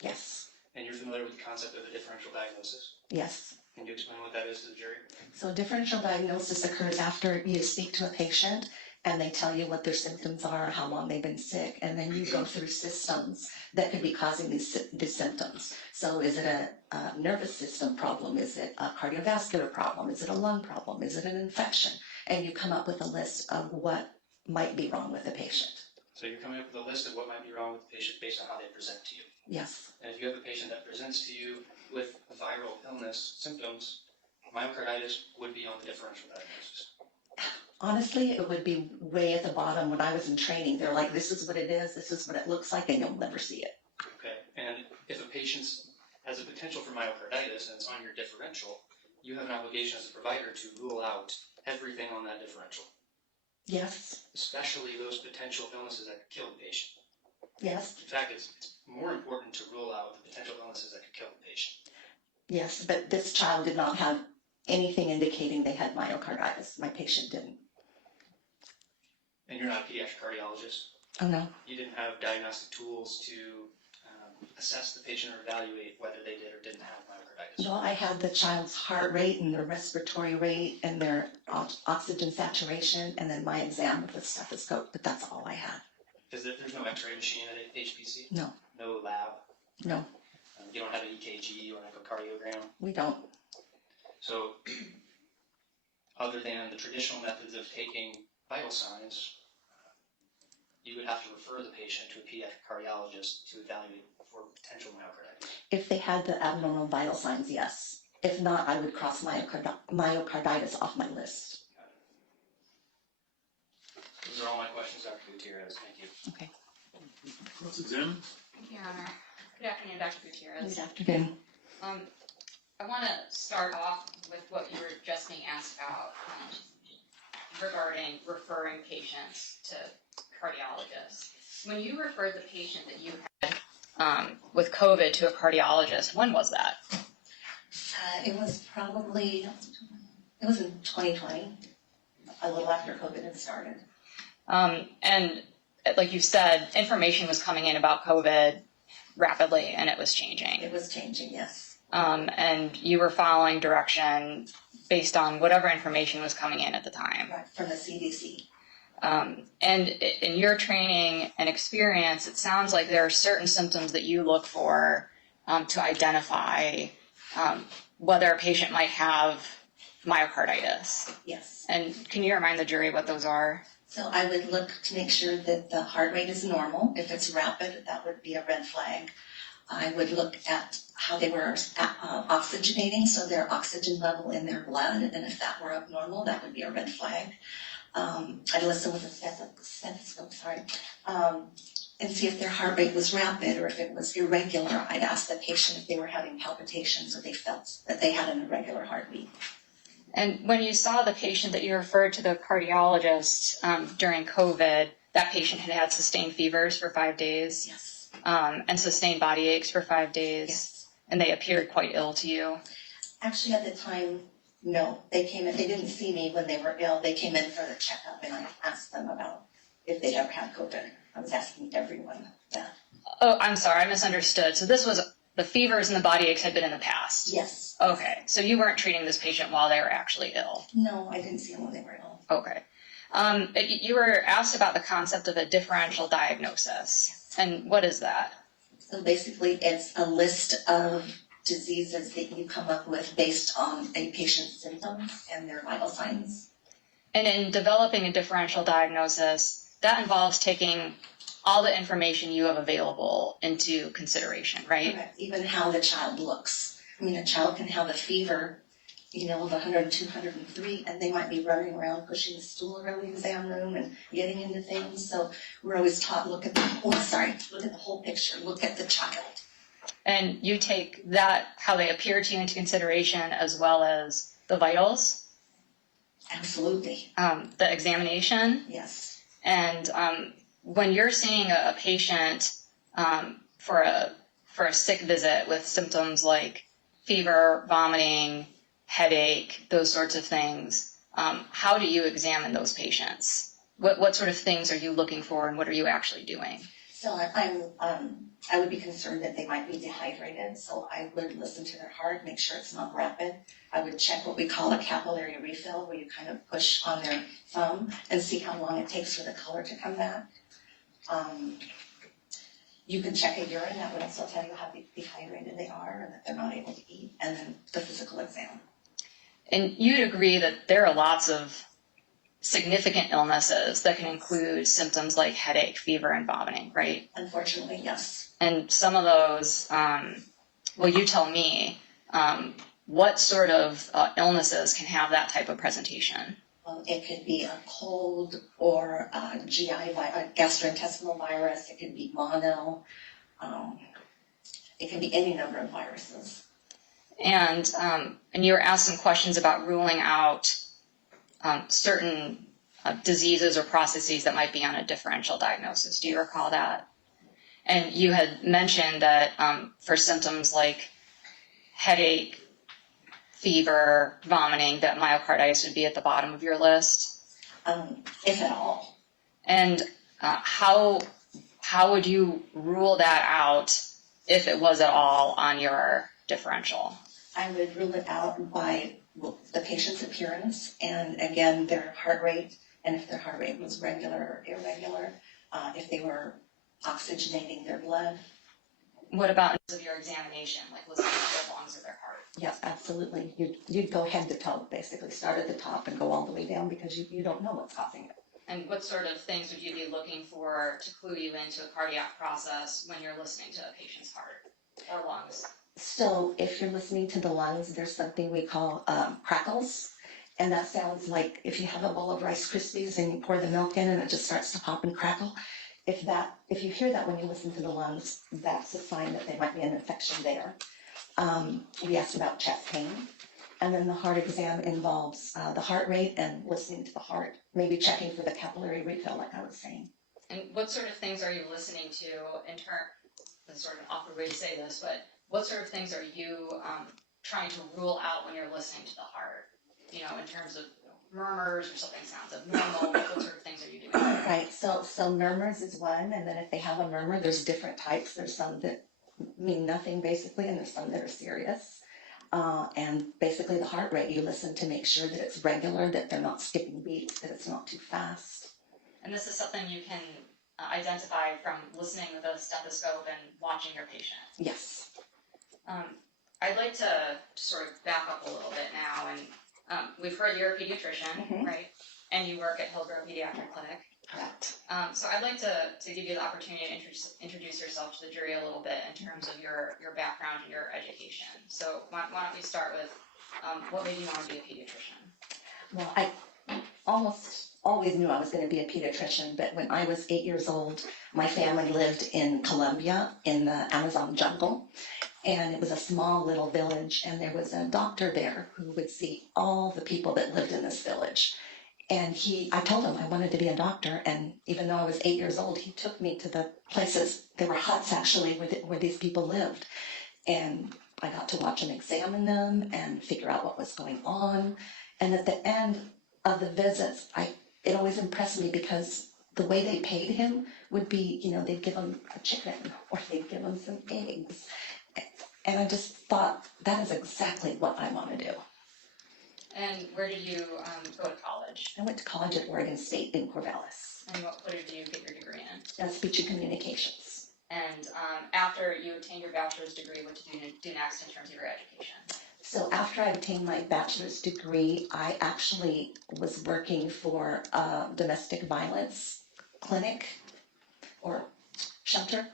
Yes. And you're familiar with the concept of a differential diagnosis? Yes. Can you explain what that is to the jury? So a differential diagnosis occurs after you speak to a patient and they tell you what their symptoms are, how long they've been sick, and then you go through systems that could be causing these symptoms. So is it a nervous system problem? Is it a cardiovascular problem? Is it a lung problem? Is it an infection? And you come up with a list of what might be wrong with the patient. So you're coming up with a list of what might be wrong with the patient based on how they present to you. Yes. And if you have a patient that presents to you with viral illness symptoms, myocarditis would be on the differential diagnosis. Honestly, it would be way at the bottom. When I was in training, they're like, this is what it is, this is what it looks like, and you'll never see it. Okay, and if a patient has a potential for myocarditis and it's on your differential, you have an obligation as a provider to rule out everything on that differential. Yes. Especially those potential illnesses that could kill the patient. Yes. In fact, it's more important to rule out the potential illnesses that could kill the patient. Yes, but this child did not have anything indicating they had myocarditis. My patient didn't. And you're not a pediatric cardiologist? Oh, no. You didn't have diagnostic tools to assess the patient or evaluate whether they did or didn't have myocarditis? No, I had the child's heart rate and their respiratory rate and their oxygen saturation and then my exam with the stethoscope, but that's all I had. There's no x-ray machine at HPC? No. No lab? No. You don't have an EKG or an echocardiogram? We don't. So, other than the traditional methods of taking vital signs, you would have to refer the patient to a pediatric cardiologist to evaluate for potential myocarditis. If they had the abnormal vital signs, yes. If not, I would cross myocarditis off my list. Those are all my questions, Dr. Gutierrez. Thank you. Okay. Cross-examine? Thank you, Your Honor. Good afternoon, Dr. Gutierrez. Good afternoon. I want to start off with what you were just being asked about regarding referring patients to cardiologists. When you referred the patient that you had with COVID to a cardiologist, when was that? It was in 2020, a little after COVID had started. And like you said, information was coming in about COVID rapidly and it was changing. It was changing, yes. And you were following direction based on whatever information was coming in at the time. Right, from the CDC. And in your training and experience, it sounds like there are certain symptoms that you look for to identify whether a patient might have myocarditis. Yes. And can you remind the jury what those are? So I would look to make sure that the heart rate is normal. If it's rapid, that would be a red flag. I would look at how they were oxygenating, so their oxygen level in their blood, and if that were abnormal, that would be a red flag. I'd listen with a stethoscope, and see if their heart rate was rapid or if it was irregular. I'd ask the patient if they were having palpitations or they felt that they had an irregular heartbeat. And when you saw the patient that you referred to the cardiologist during COVID, that patient had sustained fevers for 5 days. Yes. And sustained body aches for 5 days. Yes. And they appeared quite ill to you. Actually, at the time, no. They came in, they didn't see me when they were ill. They came in for the checkup and I asked them about if they'd ever had COVID. I was asking everyone that. Oh, I'm sorry, I misunderstood. So this was, the fevers and the body aches had been in the past? Yes. Okay, so you weren't treating this patient while they were actually ill? No, I didn't see them when they were ill. Okay. You were asked about the concept of a differential diagnosis. And what is that? So basically, it's a list of diseases that you come up with based on a patient's symptoms and their vital signs. And in developing a differential diagnosis, that involves taking all the information you have available into consideration, right? Correct. Even how the child looks. I mean, a child can have a fever, of 102, 103, and they might be running around pushing the stool around the exam room and getting into things. So we're always taught, look at the whole picture, look at the child. And you take that, how they appear to you, into consideration, as well as the vitals, Absolutely, the examination. yes. And when you're seeing a patient for a sick visit with symptoms like fever, vomiting, headache, those sorts of things, how do you examine those patients? What sort of things are you looking for, and what are you actually doing? So I would be concerned that they might be dehydrated, so I would listen to their heart, make sure it's not rapid. I would check what we call a capillary refill, where you kind of push on their thumb and see how long it takes for the color to come back. You can check a urine, that would also tell you how dehydrated they are and that they're not able to eat, and then the physical exam. And you'd agree that there are lots of significant illnesses that can include symptoms like headache, fever, and vomiting, right? Unfortunately, yes. And some of those, well, you tell me, what sort of illnesses can have that type of presentation? It could be a cold or a gastrointestinal virus. It could be mono. It can be any number of viruses. And you were asked some questions about ruling out certain diseases or processes that might be on a differential diagnosis. Do you recall that? And you had mentioned that for symptoms like headache, fever, vomiting, that myocarditis would be at the bottom of your list? If at all. And how would you rule that out if it was at all on your differential? I would rule it out by the patient's appearance and, again, their heart rate, and if their heart rate was regular or irregular, if they were oxygenating their blood. What about in terms of your examination, like listening to their lungs or their heart? Yes, absolutely. You'd go head to toe, basically. Start at the top and go all the way down because you don't know what's causing it. And what sort of things would you be looking for to clue you into a cardiac process when you're listening to a patient's heart or lungs? So if you're listening to the lungs, there's something we call crackles. And that sounds like if you have a bowl of Rice Krispies and you pour the milk in and it just starts to pop and crackle. If you hear that when you listen to the lungs, that's a sign that there might be an infection there. We asked about chest pain. And then the heart exam involves the heart rate and listening to the heart, maybe checking for the capillary refill, like I was saying. And what sort of things are you listening to this is sort of an awkward way to say this, but what sort of things are you trying to rule out when you're listening to the heart? In terms of murmurs or something sounds abnormal, what sort of things are you doing? Right, so murmurs is one, and then if they have a murmur, there's different types. There's some that mean nothing, basically, and there's some that are serious. And basically the heart rate, you listen to make sure that it's regular, that they're not skipping beats, that it's not too fast. And this is something you can identify from listening with a stethoscope and watching your patient. Yes. I'd like to sort of back up a little bit now, and we've heard you're a pediatrician, right? And you work at Hillsborough Pediatric Clinic. Correct. So I'd like to give you the opportunity to introduce yourself to the jury a little bit in terms of your background and your education. So why don't we start with what made you want to be a pediatrician? Well, I almost always knew I was going to be a pediatrician, but when I was 8 years old, my family lived in Colombia in the Amazon jungle. And it was a small little village, and there was a doctor there who would see all the people that lived in this village. And I told him I wanted to be a doctor, and even though I was 8 years old, he took me to the places, there were huts actually where these people lived. And I got to watch him examine them and figure out what was going on. And at the end of the visits, it always impressed me because the way they paid him would be, they'd give him a chicken or they'd give him some eggs. And I just thought, that is exactly what I want to do. And where did you go to college? I went to college at Oregon State in Corvallis. And what did you get your degree in? Speech and communications. And after you obtained your bachelor's degree, what did you do next in terms of your education? So after I obtained my bachelor's degree, I actually was working for a domestic violence clinic or shelter.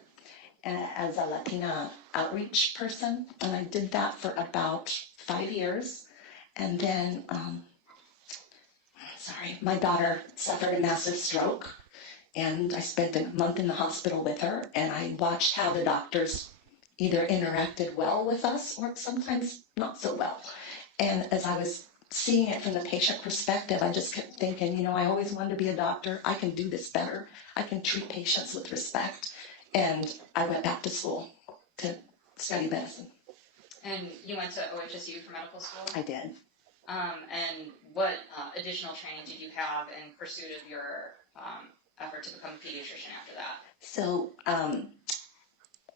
And as a Latina, outreach person, and I did that for about 5 years. And then, my daughter suffered a massive stroke, and I spent a month in the hospital with her, and I watched how the doctors either interacted well with us or sometimes not so well. And as I was seeing it from the patient perspective, I just kept thinking, I always wanted to be a doctor. I can do this better. I can treat patients with respect. And I went back to school to study medicine. And you went to OHSU for medical school? I did. And what additional training did you have in pursuit of your effort to become a pediatrician after that? So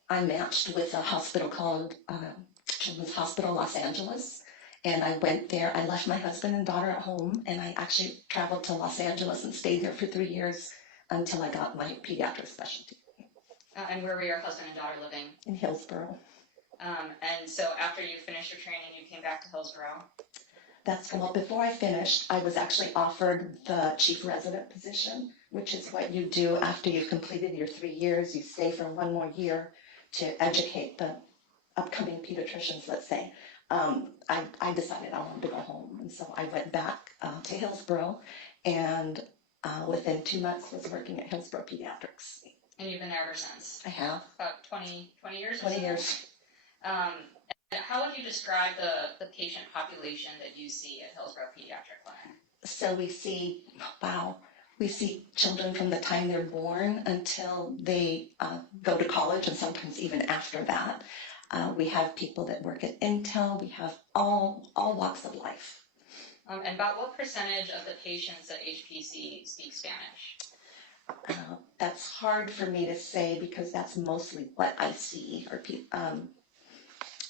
I matched with a hospital called Children's Hospital Los Angeles. And I went there. I left my husband and daughter at home, and I actually traveled to Los Angeles and stayed there for 3 years until I got my pediatric specialty. And where were your husband and daughter living? In Hillsborough. And so after you finished your training, you came back to Hillsborough? Well, before I finished, I was actually offered the chief resident position, which is what you do after you've completed your 3 years. You stay for 1 more year to educate the upcoming pediatricians, let's say. I decided I wanted to go home, and so I went back to Hillsborough, and within 2 months was working at Hillsborough Pediatrics. And you've been there ever since? I have. About 20 years? 20 years. How would you describe the patient population that you see at Hillsborough Pediatric Clinic? So we see children from the time they're born until they go to college, and sometimes even after that. We have people that work at Intel. We have all walks of life. And about what percentage of the patients at HPC speak Spanish? That's hard for me to say because that's mostly what I see, or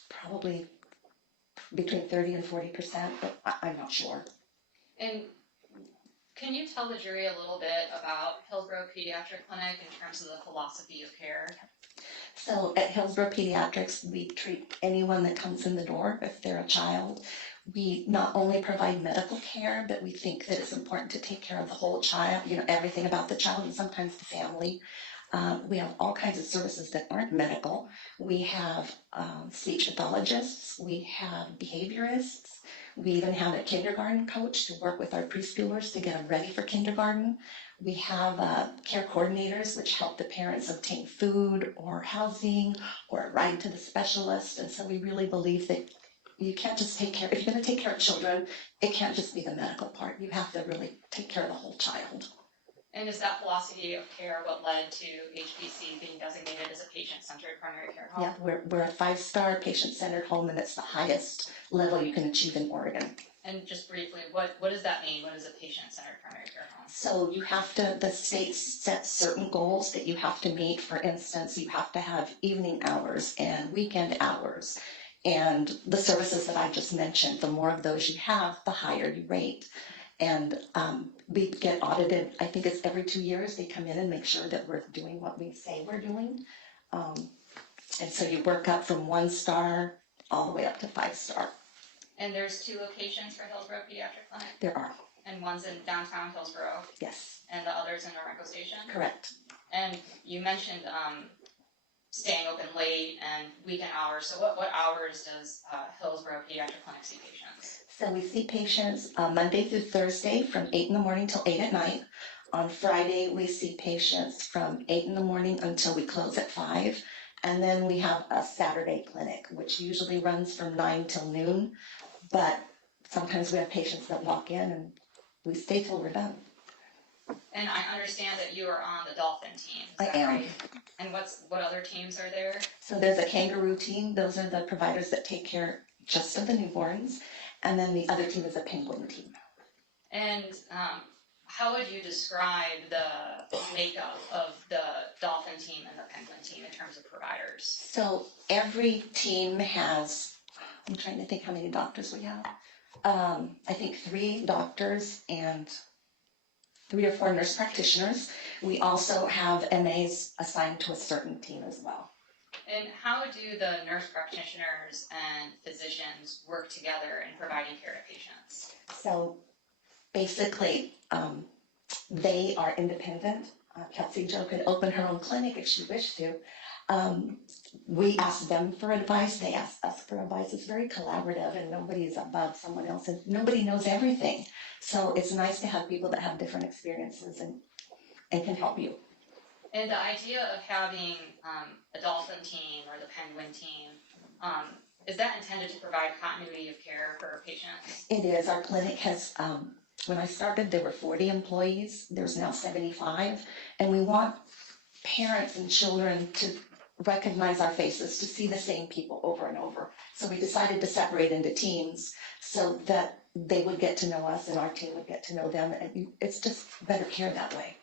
probably between 30 and 40%, but I'm not sure. And can you tell the jury a little bit about Hillsborough Pediatric Clinic in terms of the philosophy of care? So at Hillsborough Pediatrics, we treat anyone that comes in the door if they're a child. We not only provide medical care, but we think that it's important to take care of the whole child, everything about the child and sometimes the family. We have all kinds of services that aren't medical. We have speech pathologists, we have behaviorists, we even have a kindergarten coach to work with our preschoolers to get them ready for kindergarten. We have care coordinators, which help the parents obtain food or housing or a ride to the specialist. And so we really believe that you can't just take care, if you're going to take care of children, it can't just be the medical part. You have to really take care of the whole child. And is that philosophy of care what led to HPC being designated as a patient-centered primary care home? Yeah, we're a 5-star patient-centered home, and it's the highest level you can achieve in Oregon. And just briefly, what does that mean? What is a patient-centered primary care home? So the state sets certain goals that you have to meet. For instance, you have to have evening hours and weekend hours. And the services that I just mentioned, the more of those you have, the higher you rate. And we get audited, I think it's every 2 years, they come in and make sure that we're doing what we say we're doing. And so you work up from 1 star all the way up to 5-star. And there's 2 locations for Hillsborough Pediatric Clinic? There are. And one's in downtown Hillsborough? Yes. And the other's in Norinco Station? Correct. And you mentioned staying open late and weekend hours. So what hours does Hillsborough Pediatric Clinic see patients? So we see patients Monday through Thursday from 8 in the morning till 8 at night. On Friday, we see patients from 8 in the morning until we close at 5. And then we have a Saturday clinic, which usually runs from 9 till noon. But sometimes we have patients that walk in and we stay till we're done. And I understand that you are on the dolphin team. I am. Right? And what other teams are there? So there's a kangaroo team. Those are the providers that take care just of the newborns. And then the other team is a penguin team. And how would you describe the makeup of the dolphin team and the penguin team in terms of providers? So every team has, I'm trying to think how many doctors we have. I think 3 doctors and 3 or 4 nurse practitioners. We also have MAs assigned to a certain team as well. And how do the nurse practitioners and physicians work together in providing care to patients? So basically, they are independent. Kelsey Jo could open her own clinic if she wished to. We ask them for advice, they ask us for advice. It's very collaborative and nobody's above someone else and nobody knows everything. So it's nice to have people that have different experiences and can help you. And the idea of having a dolphin team or the penguin team, is that intended to provide continuity of care for patients? It is. Our clinic has, when I started, there were 40 employees. There's now 75. And we want parents and children to recognize our faces, to see the same people over and over. So we decided to separate into teams so that they would get to know us and our team would get to know them. And it's just better care that way.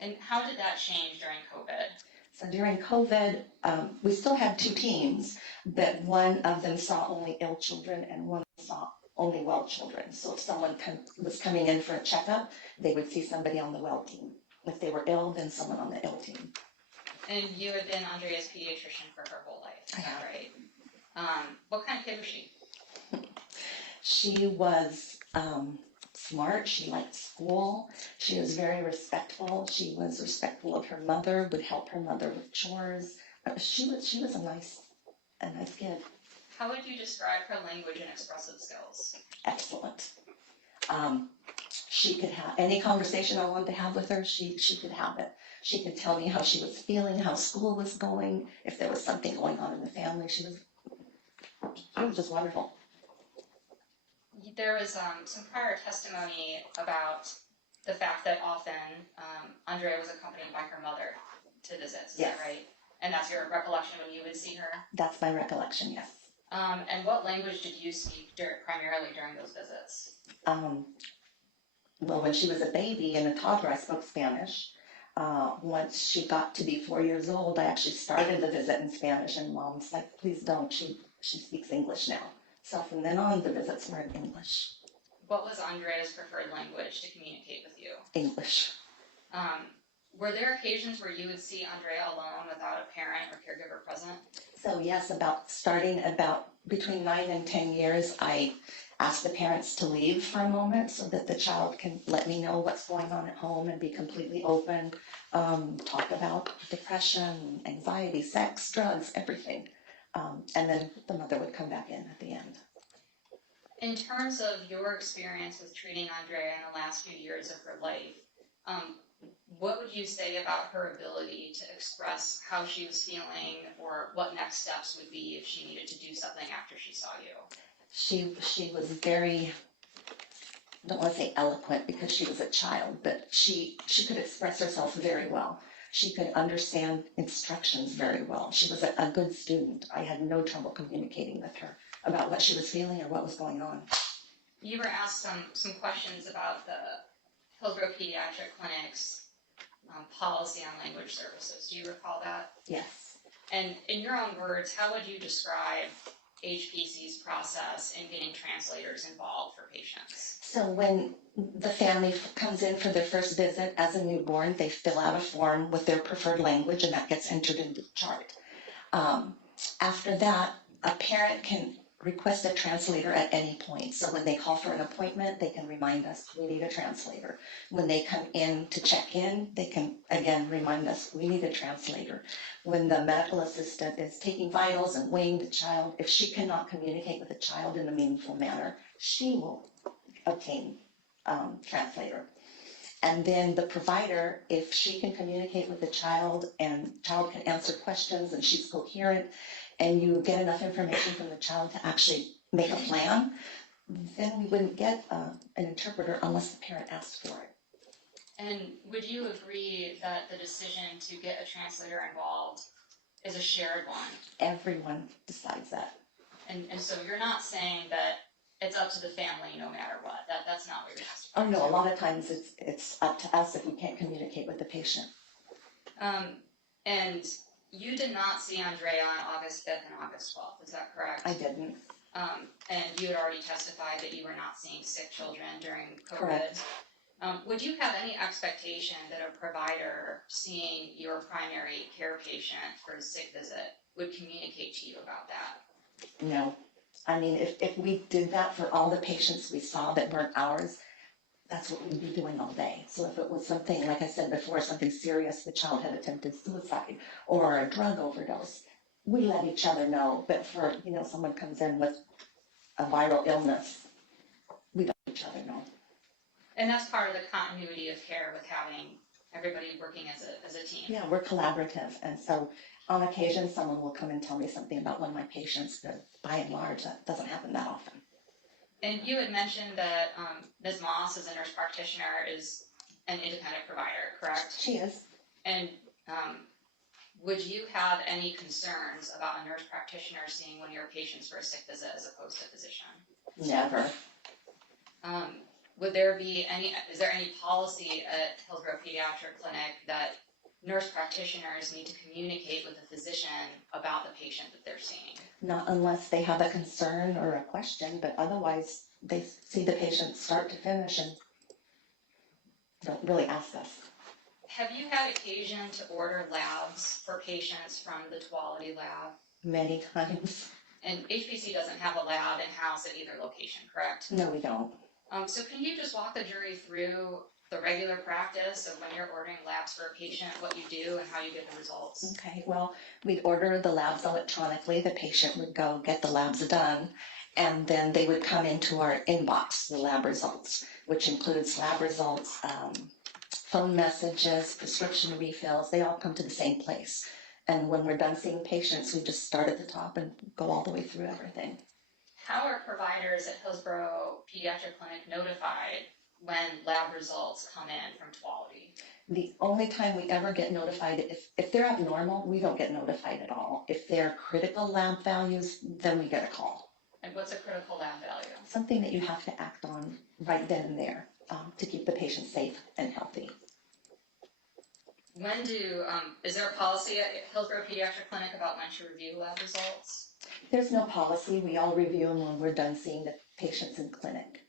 And how did that change during COVID? So during COVID, we still had 2 teams, but one of them saw only ill children and one saw only well children. So if someone was coming in for a checkup, they would see somebody on the well team. If they were ill, then someone on the ill team. And you had been Andrea's pediatrician for her whole life, is that right? What kind of kid was she? She was smart. She liked school. She was very respectful. She was respectful of her mother, would help her mother with chores. She was a nice kid. How would you describe her language and expressive skills? Excellent. She could have any conversation I wanted to have with her, she could have it. She could tell me how she was feeling, how school was going, if there was something going on in the family. She was just wonderful. There was some prior testimony about the fact that often Andrea was accompanied by her mother to visits, is Yes. that right? And that's your recollection when you would see her? That's my recollection, yes. And what language did you speak primarily during those visits? Well, when she was a baby and a toddler, I spoke Spanish. Once she got to be 4 years old, I actually started the visit in Spanish, and Mom's like, please don't, she speaks English now. So from then on, the visits were in English. What was Andrea's preferred language to communicate with you? English. Were there occasions where you would see Andrea alone without a parent or caregiver present? So yes, starting about between 9 and 10 years, I asked the parents to leave for a moment so that the child can let me know what's going on at home and be completely open, talk about depression, anxiety, sex, drugs, everything. And then the mother would come back in at the end. In terms of your experience with treating Andrea in the last few years of her life, what would you say about her ability to express how she was feeling or what next steps would be if she needed to do something after she saw you? She was very, I don't want to say eloquent because she was a child, but she could express herself very well. She could understand instructions very well. She was a good student. I had no trouble communicating with her about what she was feeling or what was going on. You were asked some questions about the Hillsborough Pediatric Clinic's policy on language services. Do you recall that? Yes. And in your own words, how would you describe HPC's process in getting translators involved for patients? So when the family comes in for their first visit as a newborn, they fill out a form with their preferred language and that gets entered into the chart. After that, a parent can request a translator at any point. So when they call for an appointment, they can remind us we need a translator. When they come in to check in, they can again remind us we need a translator. When the medical assistant is taking vitals and weighing the child, if she cannot communicate with the child in a meaningful manner, she will obtain translator. And then the provider, if she can communicate with the child and child can answer questions and she's coherent, and you get enough information from the child to actually make a plan, then we wouldn't get an interpreter unless the parent asked for it. And would you agree that the decision to get a translator involved is a shared one? Everyone decides that. And so you're not saying that it's up to the family no matter what. That's not what you're asking. Oh no, a lot of times it's up to us if we can't communicate with the patient. And you did not see Andrea on August 5th and August 12th, is that correct? I didn't. And you had already testified that you were not seeing sick children during COVID. Correct. Would you have any expectation that a provider seeing your primary care patient for a sick visit would communicate to you about that? No. I mean, if we did that for all the patients we saw that weren't ours, that's what we'd be doing all day. So if it was something, like I said before, something serious, the child had attempted suicide or a drug overdose, we let each other know. But for, someone comes in with a viral illness, we don't let each other know. And that's part of the continuity of care with having everybody working as a team. Yeah, we're collaborative. And so on occasion, someone will come and tell me something about one of my patients, but by and large, that doesn't happen that often. And you had mentioned that Ms. Moss, as a nurse practitioner, is an independent provider, correct? She is. And would you have any concerns about a nurse practitioner seeing one of your patients for a sick visit as opposed to a physician? Never. Is there any policy at Hillsborough Pediatric Clinic that nurse practitioners need to communicate with the physician about the patient that they're seeing? Not unless they have a concern or a question, but otherwise they see the patient start to finish and don't really ask us. Have you had occasion to order labs for patients from the Tuality lab? Many times. And HPC doesn't have a lab in-house at either location, correct? No, we don't. So can you just walk the jury through the regular practice of when you're ordering labs for a patient, what you do and how you get the results? Okay, well, we'd order the labs electronically. The patient would go get the labs done, and then they would come into our inbox, the lab results, which includes lab results, phone messages, prescription refills. They all come to the same place. And when we're done seeing patients, we just start at the top and go all the way through everything. How are providers at Hillsborough Pediatric Clinic notified when lab results come in from Tuality? The only time we ever get notified, if they're abnormal, we don't get notified at all. If they're critical lab values, then we get a call. And what's a critical lab value? Something that you have to act on right then and there to keep the patient safe and healthy. Is there a policy at Hillsborough Pediatric Clinic about when to review lab results? There's no policy. We all review them when we're done seeing the patients in clinic.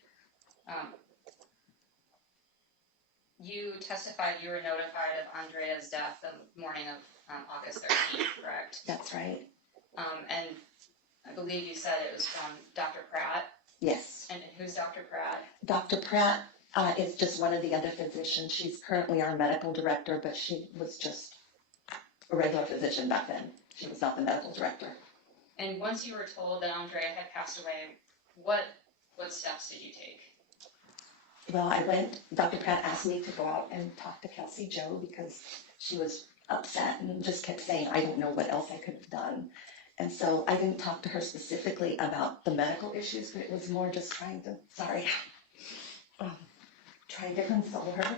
You testified you were notified of Andrea's death the morning of August 13th, correct? That's right. And I believe you said it was from Dr. Pratt. Yes. And who's Dr. Pratt? Dr. Pratt is just one of the other physicians. She's currently our medical director, but she was just a regular physician back then. She was not the medical director. And once you were told that Andrea had passed away, what steps did you take? Well, Dr. Pratt asked me to go out and talk to Kelsey Joe because she was upset and just kept saying, I don't know what else I could have done. And so I didn't talk to her specifically about the medical issues, but it was more just trying to console her.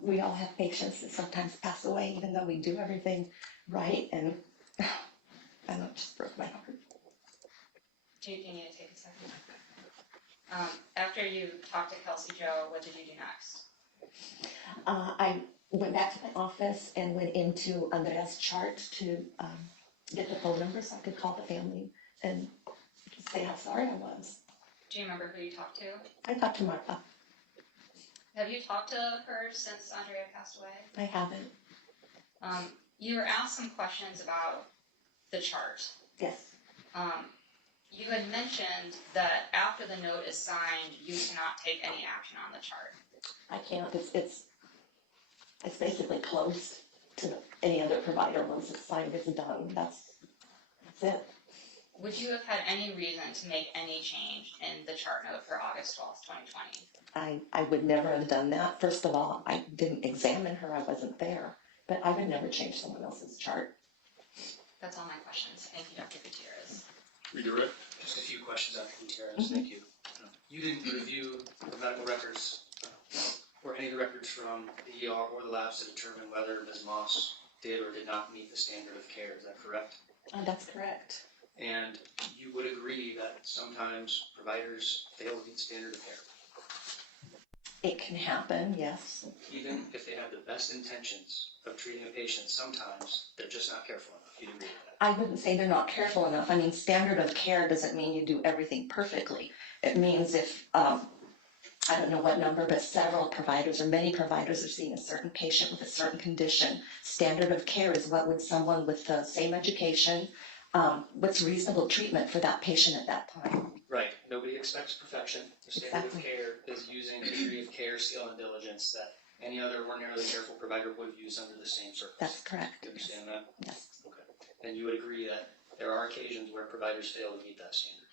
We all have patients that sometimes pass away, even though we do everything right. And I know it just broke my heart. Do you need to take a second? After you talked to Kelsey Joe, what did you do next? I went back to my office and went into Andrea's chart to get the phone number so I could call the family and just say how sorry I was. Do you remember who you talked to? I talked to Martha. Have you talked to her since Andrea passed away? I haven't. You were asked some questions about the chart. Yes. You had mentioned that after the note is signed, you cannot take any action on the chart. I can't. It's basically closed to any other provider. Once it's signed, it's done. That's it. Would you have had any reason to make any change in the chart note for August 12th, 2020? I would never have done that. First of all, I didn't examine her. I wasn't there. But I would never change someone else's chart. That's all my questions. Thank you, Dr. Gutierrez. Redirect. Just a few questions, Dr. Gutierrez. Thank you. You didn't review the medical records or any of the records from the ER or the labs to determine whether Ms. Moss did or did not meet the standard of care. Is that correct? That's correct. And you would agree that sometimes providers fail to meet the standard of care? It can happen, yes. Even if they have the best intentions of treating a patient, sometimes they're just not careful enough. You'd agree with that? I wouldn't say they're not careful enough. I mean, standard of care doesn't mean you do everything perfectly. It means if, I don't know what number, but several providers or many providers are seeing a certain patient with a certain condition. Standard of care is what would someone with the same education, what's reasonable treatment for that patient at that time. Right. Nobody expects perfection. The standard of Exactly. care is using a degree of care, skill, and diligence that any other ordinarily careful provider would use under the same circumstances. That's correct. You understand that? Yes. Okay. And you would agree that there are occasions where providers fail to meet that standard.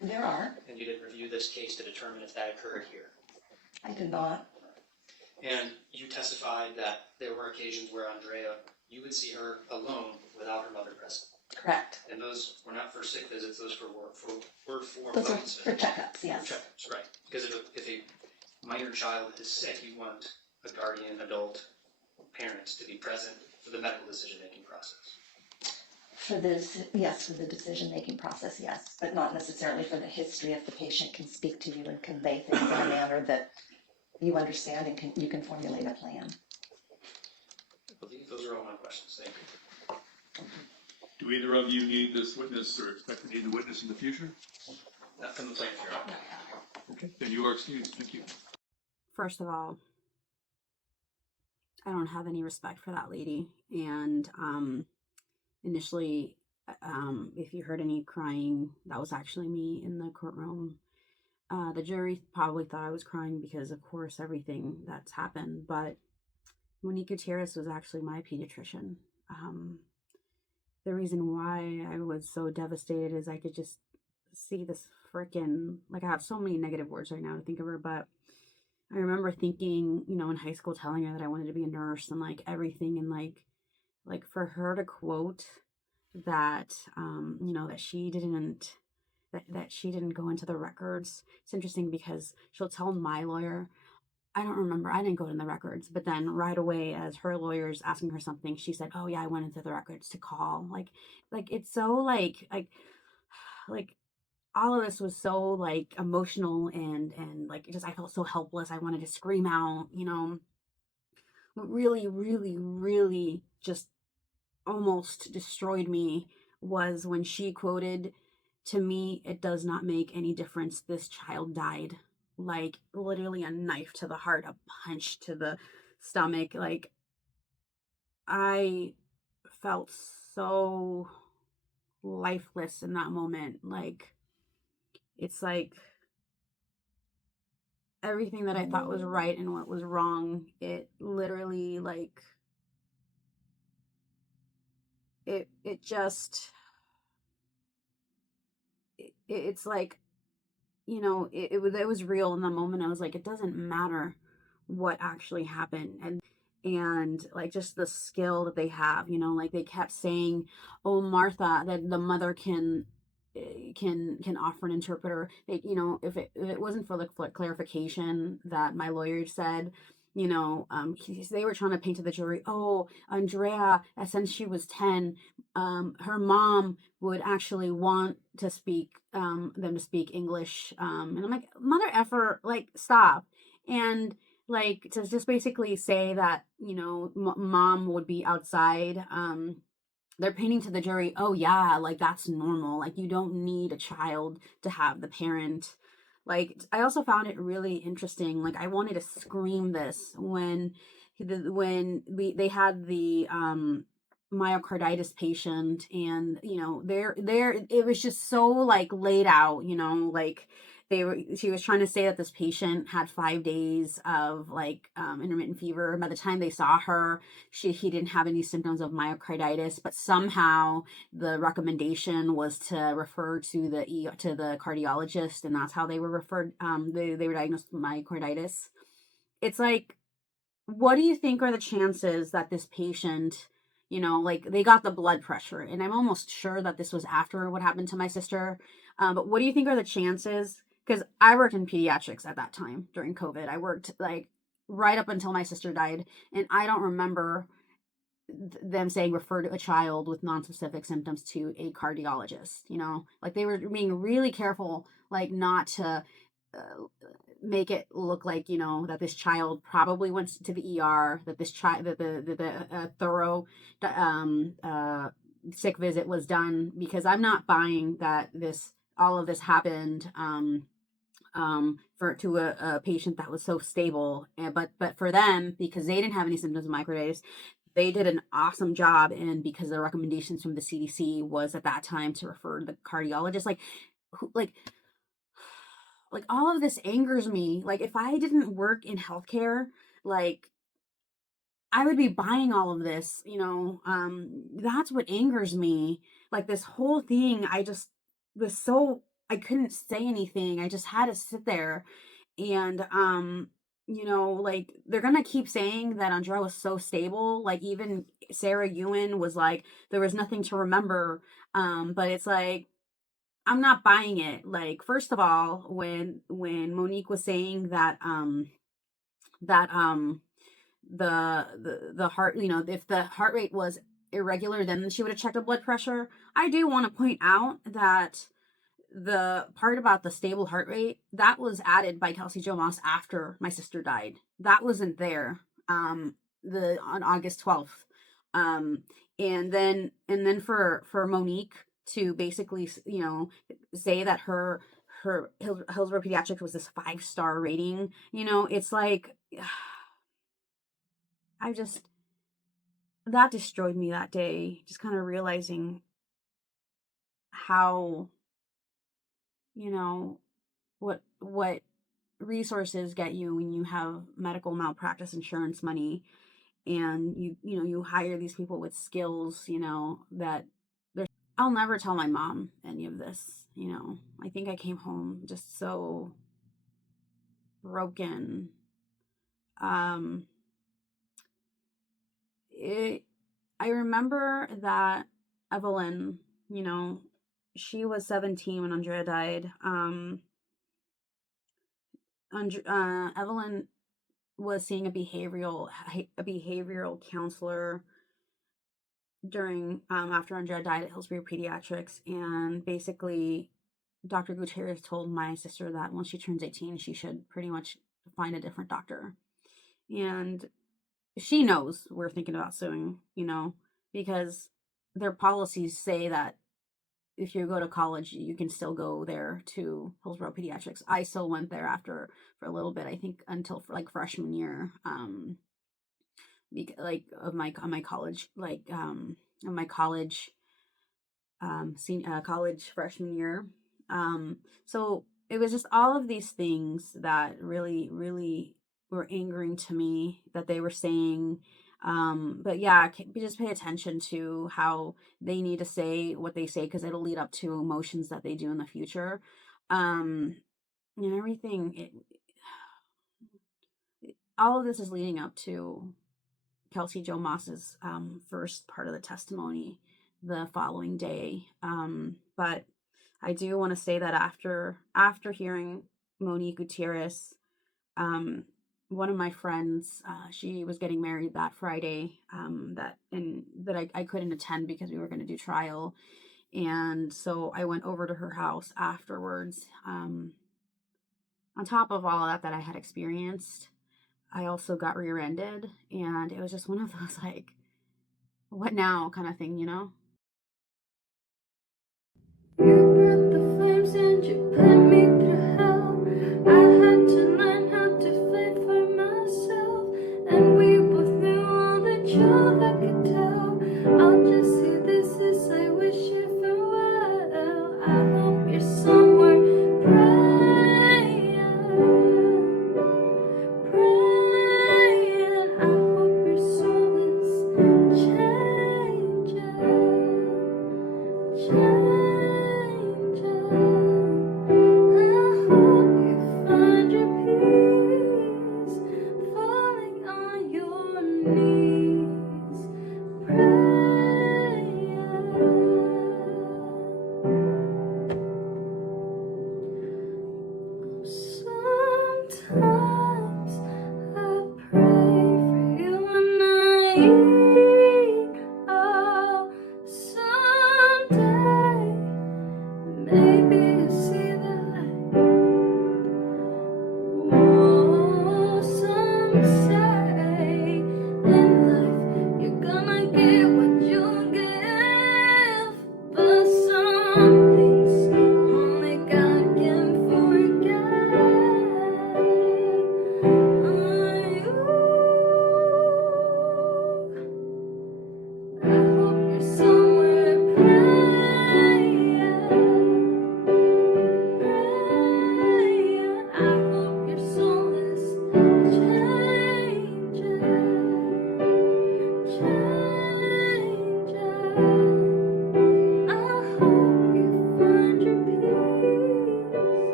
There are. And you did review this case to determine if that occurred here. I did not. And you testified that there were occasions where Andrea, you would see her alone without her mother present. Correct. And those were not for sick visits; those were for Those are wellness for visits. checkups, yes. For checkups, right? Because if a minor child is sick, you want a guardian, adult, parent to be present for the medical decision-making process. For this, yes, for the decision-making process, yes, but not necessarily for the history if the patient can speak to you and convey things in a manner that you understand and you can formulate a plan. I believe those are all my questions. Thank you. Do either of you need this witness or expect to need the witness in the future? Not from the plaintiff, Your Honor. Okay, then you are excused. Thank you. First of all, I don't have any respect for that lady. And initially, if you heard any crying, that was actually me in the courtroom. The jury probably thought I was crying because, of course, everything that's happened. But Monique Gutierrez was actually my pediatrician. The reason why I was so devastated is I could just see this freaking, like, I have so many negative words right now to think of her, but I remember thinking, you know, in high school, telling her that I wanted to be a nurse and like everything, and like for her to quote that, you know, that she didn't go into the records. It's interesting because she'll tell my lawyer, I don't remember, I didn't go in the records, but then right away as her lawyer's asking her something, she said, oh yeah, I went into the records to call. Like it's so like all of this was so like emotional and like just, I felt so helpless. I wanted to scream out, you know. What really, really, really just almost destroyed me was when she quoted, to me, it does not make any difference. This child died. Like literally a knife to the heart, a punch to the stomach. Like I felt so lifeless in that moment. Like it's like everything that I thought was right and what was wrong, it literally like it just it's like, you know, it was real in the moment. I was like, it doesn't matter what actually happened. And like just the skill that they have, you know, like they kept saying, oh, Martha, that the mother can offer an interpreter. They, you know, if it wasn't for the clarification that my lawyer said, you know, they were trying to paint to the jury, oh, Andrea, since she was 10, her mom would actually want to speak them to speak English, and I'm like, mother effer, like stop. And like to just basically say that, you know, mom would be outside, they're painting to the jury, oh yeah, like that's normal, like you don't need a child to have the parent. Like I also found it really interesting, like I wanted to scream this when they had the myocarditis patient, and you know there it was just so like laid out, you know, like she was trying to say that this patient had 5 days of like intermittent fever. By the time they saw her, he didn't have any symptoms of myocarditis, but somehow the recommendation was to refer to the cardiologist, and that's how they were referred. They were diagnosed with myocarditis. It's like, what do you think are the chances that this patient, you know, like they got the blood pressure, and I'm almost sure that this was after what happened to my sister. But what do you think are the chances? Because I worked in pediatrics at that time during COVID. I worked like right up until my sister died, and I don't remember them saying refer to a child with non-specific symptoms to a cardiologist. You know, like they were being really careful, like not to make it look like, you know, that this child probably went to the ER, that this child, that the thorough sick visit was done, because I'm not buying that all of this happened to a patient that was so stable. But for them, because they didn't have any symptoms of myocarditis, they did an awesome job. And because the recommendations from the CDC was at that time to refer to the cardiologist, like like all of this angers me. Like if I didn't work in healthcare, like I would be buying all of this, you know. That's what angers me. Like this whole thing, I just was so, I couldn't say anything. I just had to sit there and you know, like they're gonna keep saying that Andrea was so stable. Like even Sarah Ewan was like there was nothing to remember. But it's like I'm not buying it. Like first of all, when Monique was saying that that the heart, you know, if the heart rate was irregular, then she would have checked a blood pressure. I do want to point out that the part about the stable heart rate that was added by Kelsey Jo Moss after my sister died. That wasn't there the on August 12th. Um and then for Monique to basically, you know, say that her Hillsborough Pediatrics was this 5-star rating, you know, it's like I just, that destroyed me that day, just kind of realizing how, you know, what resources get you when you have medical malpractice insurance money, and you know, you hire these people with skills, you know, that they're, I'll never tell my mom any of this, you know. I think I came home just so broken. um it I remember that Evelyn, you know, she was 17 when Andrea died. Evelyn was seeing a behavioral counselor during after Andrea died at Hillsbury Pediatrics, and basically Dr. Gutierrez told my sister that once she turns 18, she should pretty much find a different doctor. And she knows we're thinking about suing, you know, because their policies say that if you go to college, you can still go there to Hillsborough Pediatrics. I still went there after for a little bit, I think until for like freshman year, like of my on my college, like of my college, college freshman year. So it was just all of these things that really, really were angering to me that they were saying. But yeah, just pay attention to how they need to say what they say, because it'll lead up to emotions that they do in the future. And everything, all of this is leading up to Kelsey Jo Moss's first part of the testimony the following day. But I do want to say that after hearing Monique Gutierrez, one of my friends, she was getting married that Friday, that I couldn't attend because we were going to do trial, and so I went over to her house afterwards. On top of all that I had experienced, I also got rear-ended, and it was just one of those like, what now kind of thing, you know?